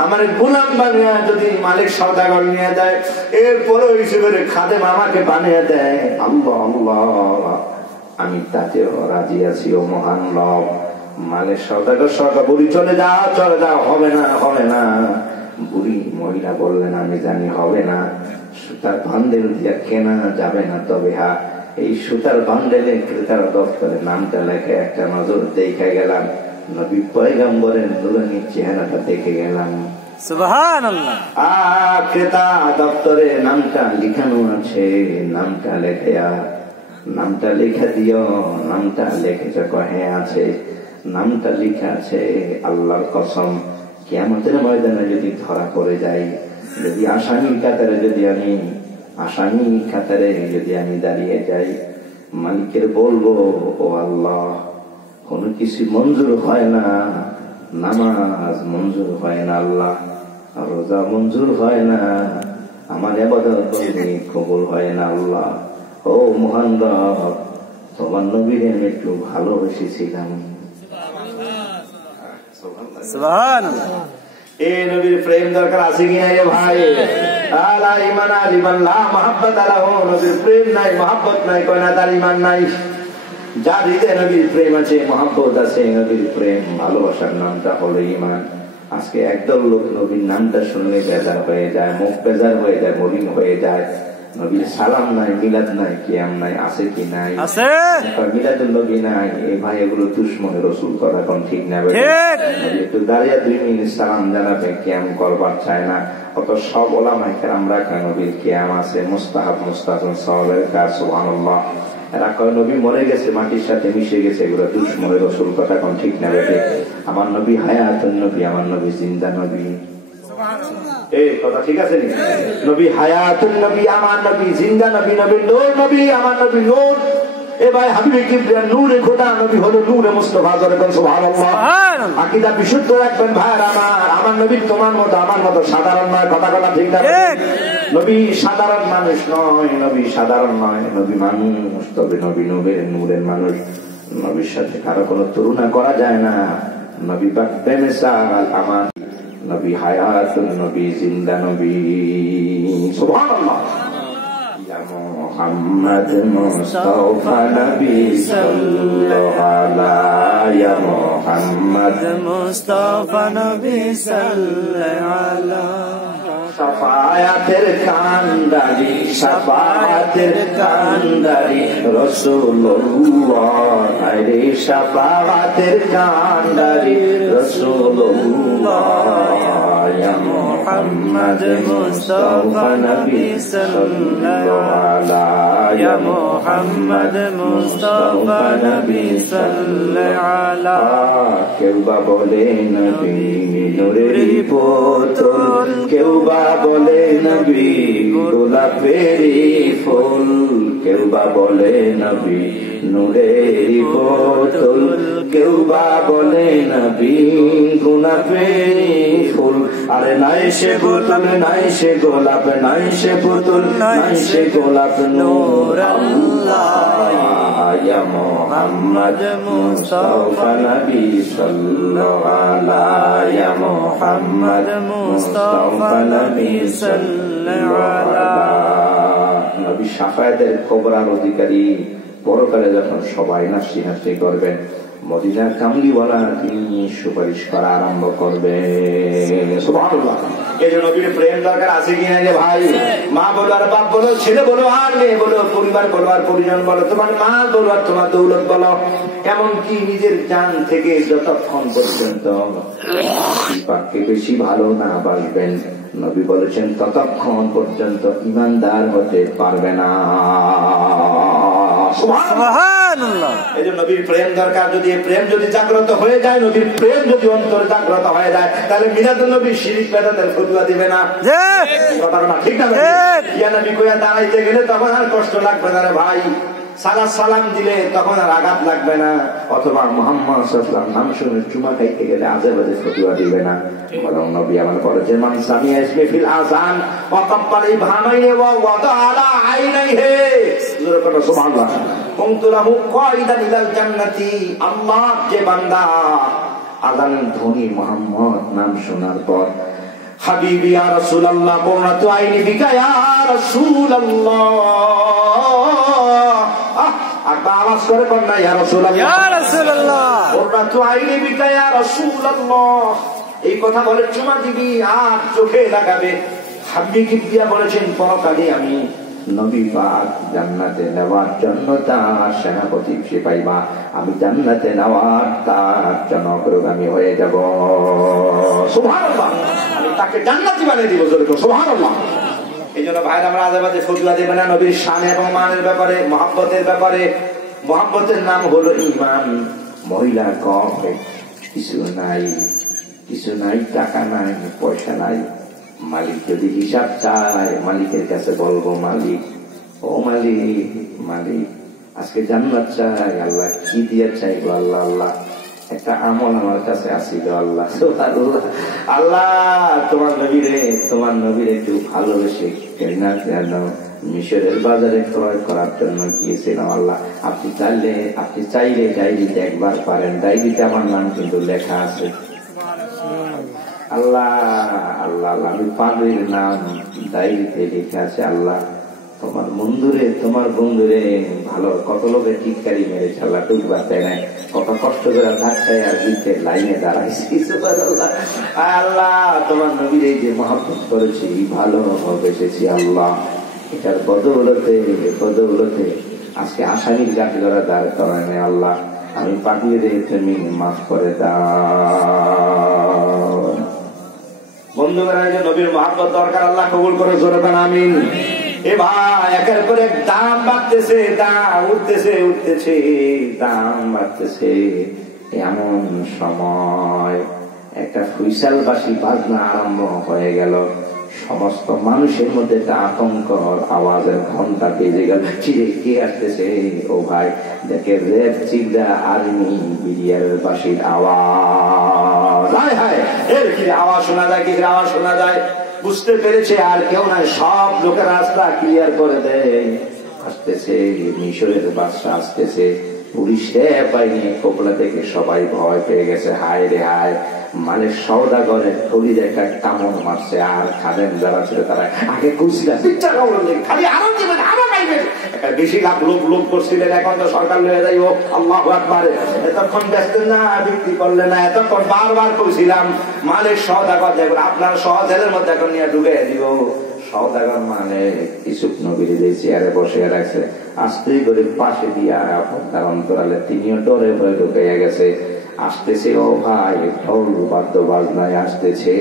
আমার গোলাম বানিয়ে যদি মালিক সওদাগর নিয়ে যায়, এরপরও হিসেবে খাদেম আমাকে বানিয়ে দেয়, আল্লাহ আল্লাহ, আমি তাতেও রাজি আছি। ও মহান রব, মালিক সওদাগর সরকার বুড়ি, চলে যাও, হবে না, হবে না। বুড়ি মহিলা বললেন, আমি জানি হবে না, সুতার বান্ডেল দিয়ে কেনা যাবে না, তবে হ্যাঁ, এই সুতার বান্ডেলে ক্রেতার দপ্তরে নামটা লেখে একটা নজর দেখে গেলাম, নবী পয়গম্বরের নুরানী চেহারাটা দেখে গেলাম। সুবহানাল্লাহ। ক্রেতা দপ্তরে নামটা লিখানো আছে, নামটা লেখা দিও, নামটা লিখেছ? হ্যাঁ আছে, নামটা লিখা আছে। আল্লাহর কসম, কিয়ামতের ময়দানে যদি ধরা পড়ে যাই, যদি আসামির কাতারে যদি আমি দাঁড়িয়ে যাই, মালিকের বলবো, ও আল্লাহ, কোনো কিছু মঞ্জুর হয় না, নামাজ মঞ্জুর হয় না আল্লাহ, রোজা মঞ্জুর হয় না, আমার ইবাদত কবুল হয় না আল্লাহ। ও মহান রব, তোমার নবীর আমি একটু ভালোবেসেছিলাম। সুবহানাল্লাহ। এই নবীর প্রেম দরকার আছে কি নাই রে ভাই? আলা ঈমান লিমান লা মুহাব্বাত লাহু, নবীর প্রেম নাই মুহাব্বত নাই কোন তার ঈমান নাই। যার হৃদয়ে নবীর প্রেম আছে মুহাব্বত আছে, নবীর প্রেম ভালোবাসার নামটা হলো ঈমান। আজকে একদল লোক নবীর নামটা শুনলে বেজার হয়ে যায়, মুখ বেজার হয়ে যায়, মলিন হয়ে যায়। নবীর সালাম নাই, মিলাদ নাই, কিয়াম নাই, আছে কি নাই? আছে। মিলাদুল নবী নাই, এই ভাই এগুলো দুশমনে রাসূল কথা কোন ঠিক না? একটু দাঁড়িয়ে 2 মিনিট সালাম জানাবে, কিয়াম করবার চায় না। অত সব ওলামায়ে কেরাম রাখা নবীর কিয়াম আছে, মুস্তাহাব মুস্তাহাব সওয়াবের কাজ। সুবহানাল্লাহ। এরা কয় নবী মরে গেছে, মাটির সাথে মিশে গেছে, এগুলো দুশমনে রাসূল কথা কোন ঠিক না? আমার নবী হায়াতুন নবী, আমার নবী জিন্দা নবী। এই কথা ঠিক আছে নি? নবী হায়াতুন নবী, আমার নবী জিন্দা নবী, নবী নূর নবী, আমার নবী নূর। এ ভাই হাবিবে কিবরিয়া নূরে খোদা, নবী হলো নূরে মুস্তাফা। যখন সুবহানাল্লাহ আকীদা বিশুদ্ধ রাখবেন ভাইরা আমার। আমার নবী তোমার মতো আমার মতো সাধারণ নয়, কথা কথা ঠিক না? নবী সাধারণ মানুষ নয়, নবী সাধারণ নয়, নবী মানুষ, তবে নবী নূরের মানুষ। নবীর সাথে কারো কোনো তুলনা করা যায় না। নবী পাক বেমিসাল, আমার নবী হায়াতুন নবী জিন্দা নবী। সুবহানাল্লাহ। ইয়া মুহাম্মদ মুস্তাফা নবী সাল্লাল্লাহু আলাইহি, ইয়া মুহাম্মদ মুস্তাফা নবী সাল্লাল্লাহু আলাইহি। শাফায়াতের কান্ডারি, শাফায়াতের কান্ডারি রাসূলুল্লাহ, আরে শাফায়াতের কান্ডারি রাসূলুল্লাহ। ইয়া মুহাম্মদ মুস্তাফা নবী সাল্লাল্লাহু আলাইহি, ইয়া মুহাম্মদ মুস্তাফা নবী সাল্লাল্লাহু আলাইহি। কেউ বা বলে নবী নূরের পুতুল, কেউ বা বলে নবী গোলাপের ফুল, কেউ বা বলে নবী নূরের পুতুল, কেউ বা বলে নবী গোলাপের ফুল। আরে নাই সে পুতুল, নাই সে গোলাপ, নাই সে পুতুল, নাই সে গোলাপ, নূর আল্লাহ। ইয়া মুহাম্মদ মুস্তাফা নবী সাল্লাল্লাহু আলাইহি, ইয়া মুহাম্মদ মুস্তাফা নবী সাল্লাল্লাহু আলাইহি। নবী শাফায়াতের কোবরার অধিকারী। পরকালে যখন সবাই নাফসি নাফসি করবেন, মদিনার কামলিওয়ালা তিনি সুপারিশ করা আরম্ভ করবেন। সুবহানাল্লাহ। এই জন্য নবীর প্রেম দরকার আছে কি না রে ভাই? মা বলো আর বাপ বলো, ছেলে বলো আর মেয়ে বলো, পরিবার বলো আর পরিজন বলো, তোমার মা বলো আর তোমার দৌলত বলো, এমনকি নিজের জান থেকে যতক্ষণ পর্যন্ত পাককে বেশি ভালো না বাসবেন, নবী বলেছেন ততক্ষণ পর্যন্ত ইমানদার হতে পারবে না। সুবহানাল্লাহ। এই জন্য নবীর প্রেম দরকার। যদি এই প্রেম যদি জাগ্রত হয়ে যায়, নবীর প্রেম যদি অন্তরে জাগ্রত হয়ে যায়, তাহলে মিলাদুন নবী শিরিক বেদাতের ফতোয়া দিবে না। কথাটা না ঠিক না? ইয়া নবী কইয়া দাঁড়াইতে গেলে তখন আর কষ্ট লাগবে না রে ভাই। সালাম দিলে তখন আর আঘাত লাগবে না। অথবা মুহাম্মদ সাল্লাল্লাহু আলাইহি ওয়াসাল্লাম নাম শুনে চুমা খাইতে গেলে আজে বাজে ফতোয়া দিবে না। বরং নবী আমার বলেছেন, মান সামিয়া ইসমি ফিল আযান ওয়া কাব্বাল ইবহামাইহি ওয়া ওয়াদা আলা আইনাইহি, সুবহানাল্লাহ, কুনতু লাহু কাইদান ইলাল জান্নাতি। আল্লাহ যে বান্দা আযানের ধ্বনি মুহাম্মদ নাম শোনার পর হাবিবি ইয়া রাসূলুল্লাহ কুররাতু আইনি বিকা ইয়া রাসূলুল্লাহ, আওয়াজ করে কন্যা ইয়া রাসূলুল্লাহ, ইয়া রাসূলুল্লাহ, কুররাতু আইনি বিকা ইয়া রাসূলুল্লাহ, এই কথা বলে চুমা দিবি আর চোখে লাগাবে। হাবিবি দিয়া বলেছেন, পরকালে আমি নবী পাক জান্নাতে নেওয়ার জন্য তার সেনাপতি পাইবা, আমি জান্নাতে নেওয়ার তার জনপ্রগামী হয়ে যাব। সুবহানাল্লাহ। আমি তাকে জান্নাতি বানিয়ে দিব। সুবহানাল্লাহ। এই জন্য ভাইরা আমরা আজেবাজে ফতোয়া দেবে না নবীর শান এবং মানের ব্যাপারে, মহব্বতের ব্যাপারে। মহব্বতের নাম হলো ঈমান। মহিলা কম, কিছু নাই, কিছু নাই, টাকা নাই, পয়সা নাই, মালিক যদি হিসাব চায় মালিকের কাছে বলবো, মালিক ও মালিক, মালিক আজকে জান্নাত চাই, আল্লাহ কি দিয়ে চাইবো? আল্লাহ আল্লাহ একটা আমল আমার কাছে আসিল, আল্লাহ আল্লাহ তোমার নবীরে একটু ভালোবেসে মিশরের বাজারে ক্রয় করার জন্য গিয়েছিলাম। আল্লাহ আপনি চাইলে ডায়েরিতে একবার পারেন, ডায়েরিতে আমার নাম কিন্তু লেখা আছে। আল্লাহ আল্লাহ আমি পাগলের নাম ডায়েরিতে লিখে আছে। আল্লাহ তোমার বন্ধুরে ভালো কত লোকে টিটকারি মেরেছে, আল্লাহ টুকবার তাই নাই, কত কষ্ট করে ধাক্কায় আর বিকের লাইনে দাঁড়াইছি। আল্লাহ তোমার নবীর এই যে মহব্বত করেছি, ভালো বেসেছি আল্লাহ, এটার বদৌলতে আজকে আসামির গাড়ি ধরা দাঁড় করায় নাই। আল্লাহ আমি পাগলিদের তুমি মাফ করে দাও। বন্ধুরা নবীর মহব্বত দরকার, আল্লাহ কবুল করে জোরে বলেন আমিন। এ ভাই একের পর এক দাম বাড়তেছে, দাম বাড়তেছে। এমন সময় একটা ফুইসালবাসী বাজনা আরম্ভ হয়ে গেল। সমস্ত মানুষের মধ্যে একটা আতঙ্কর আওয়াজের ঘন্টা বেজে গেল। চিরে কে আসতেছে? ও ভাই দেখে রেড চিল্লা আর্মি বিডিআরের বাসীর আওয়াজ। হায় হায়, এর কি আওয়াজ শোনা যায়, কি আওয়াজ শোনা যায়? বুঝতে পেরেছে আর কেউ নাই, সব লোকের রাস্তা ক্লিয়ার করে দেয়। আসতেছে মিশরের বাদশা, আসতেছে পুলিশে পাইনি, কোপলা থেকে সবাই ভয় পেয়ে গেছে। হায় রে হায়, মানে সওদাগরের থলির একটা কামড় মারছে। আর খাদেন যারা ছিল তারা আগে কুছিলেন খালি আরো দিবেন, আরো পাইবেন, একটা বেশি লাভ লোভ করছিলেন। এখন তো সরকার লয়ে যাই ও আল্লাহু আকবার। এতক্ষণ ব্যস্ত না, বিক্রি করলে না, এতক্ষণ বারবার কইছিলাম মালিক সওদাগর দেখুন আপনার সহজের মধ্যে এখন নিয়ে ঢুকে দিব। সওদাগর মানে ইসুফ নবীর যে চেয়ারে বসে রাখছে, আস্তে করে পাশে দিয়া তার অন্তরালে তিনিও ডরে ভয়ে ঢুকে গেছে। আসতেছে ও ভাই, ঢোল বাদ্য বাজনায় আসতেছে,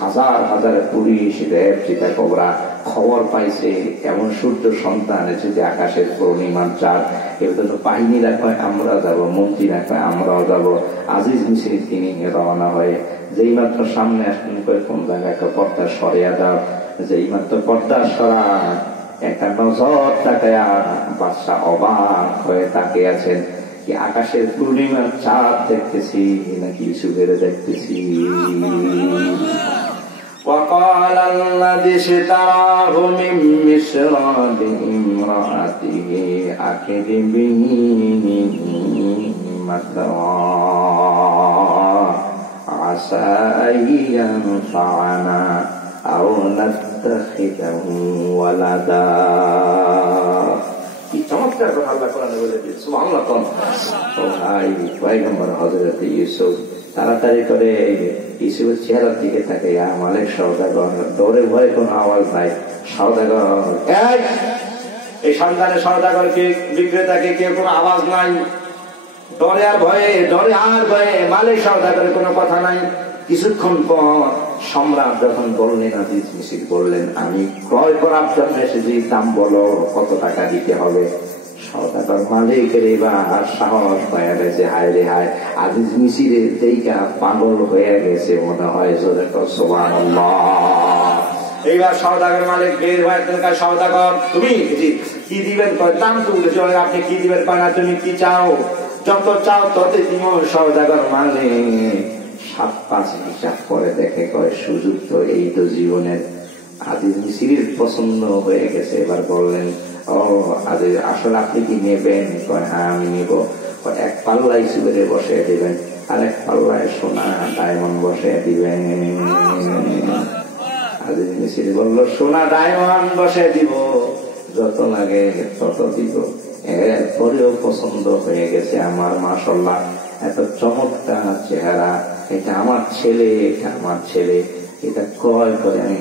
হাজার হাজার পুলিশ র্যাব চিতা কবরা খবর পাইছে এমন সূর্য সন্তান এসে যে আকাশের পূর্ণিমার চাঁদ। এগুলো তো বাহিনীরা কয় আমরা যাব, মন্ত্রীরা কয় আমরাও যাব। আজিজ মিছিল তিনি রওনা হয়ে যেই মাত্র সামনে আসলেন কয়ে কোন জায়গায় একটা পর্দা সরিয়া দাও। যেই মাত্র পর্দা সরা একটা নজর তাকায়া বাদশা অবাক হয়ে তাকিয়ে আছেন। কি আকাশের পূর্ণিমার চাঁদ দেখতেছি নাকি ইউসুফের দেখতেছি? وقال الذي اشتراه من مصر لامرأته أكرميه مثواه عسى أن ينفعنا أو نتخذه ولدا। কি চমৎকার কথা আল্লাহ কোরআনে বলে দিয়েছে, সুবহানাল্লাহ। ও ভাই পয়গম্বর হযরত ইউসুফ তাড়াতাড়ি করে ইউসুফের চেহারার দিকে তাকে মালিক সওদাগর, ডরে ভয়ে কোনো আওয়াজ নাই। সওদাগর এই সন্তানের সওদাগরকে বিক্রেতাকে কেউ কোনো আওয়াজ নাই, ডরে আর ভয়ে মালিক সওদাগরের কোনো কথা নাই। কিছুক্ষণ পর সম্রাট যখন বললেন, আজিজ মিছিল বললেন, আমি ক্রয় করার জন্য এসেছি, দাম বলো কত টাকা দিতে হবে। সওদাগর মালিকের এবার সাহস হয়ে গেছে। হায় রে হায়, আজিজ মিছিলের দিকে পাগল হয়ে গেছে মনে হয়। জোরে সুবহানাল্লাহ। এইবার সওদাগর মালিক বের হয়ে সওদাগর তুমি কি দিবেন? দাম তুলেছে, আপনি কি দিবেন? না তুমি কি চাও? যত চাও তত দিব। সওদাগর মালিক 7-5 হিসাব করে দেখে কয় সুযোগ তো এই তো জীবনের। আজিজ মিছিলের পছন্দ হয়ে গেছে। এবার বললেন, ও আজিজ আসলে আপনি কি নেবেন? কয় হ্যাঁ আমি নিব। এক পাল্লায় সুবেরে বসে দিবেন, আর এক পাল্লায় সোনা ডায়মন্ড বসে দিবেন। আজিজ মিছিল বলল সোনা ডায়মন্ড বসে দিব, যত লাগে তত দিব। এরপরেও পছন্দ হয়ে গেছে আমার, মাশাআল্লাহ এত চমৎকার চেহারা, এটা আমার ছেলে, এটা ক্রয় করে আমি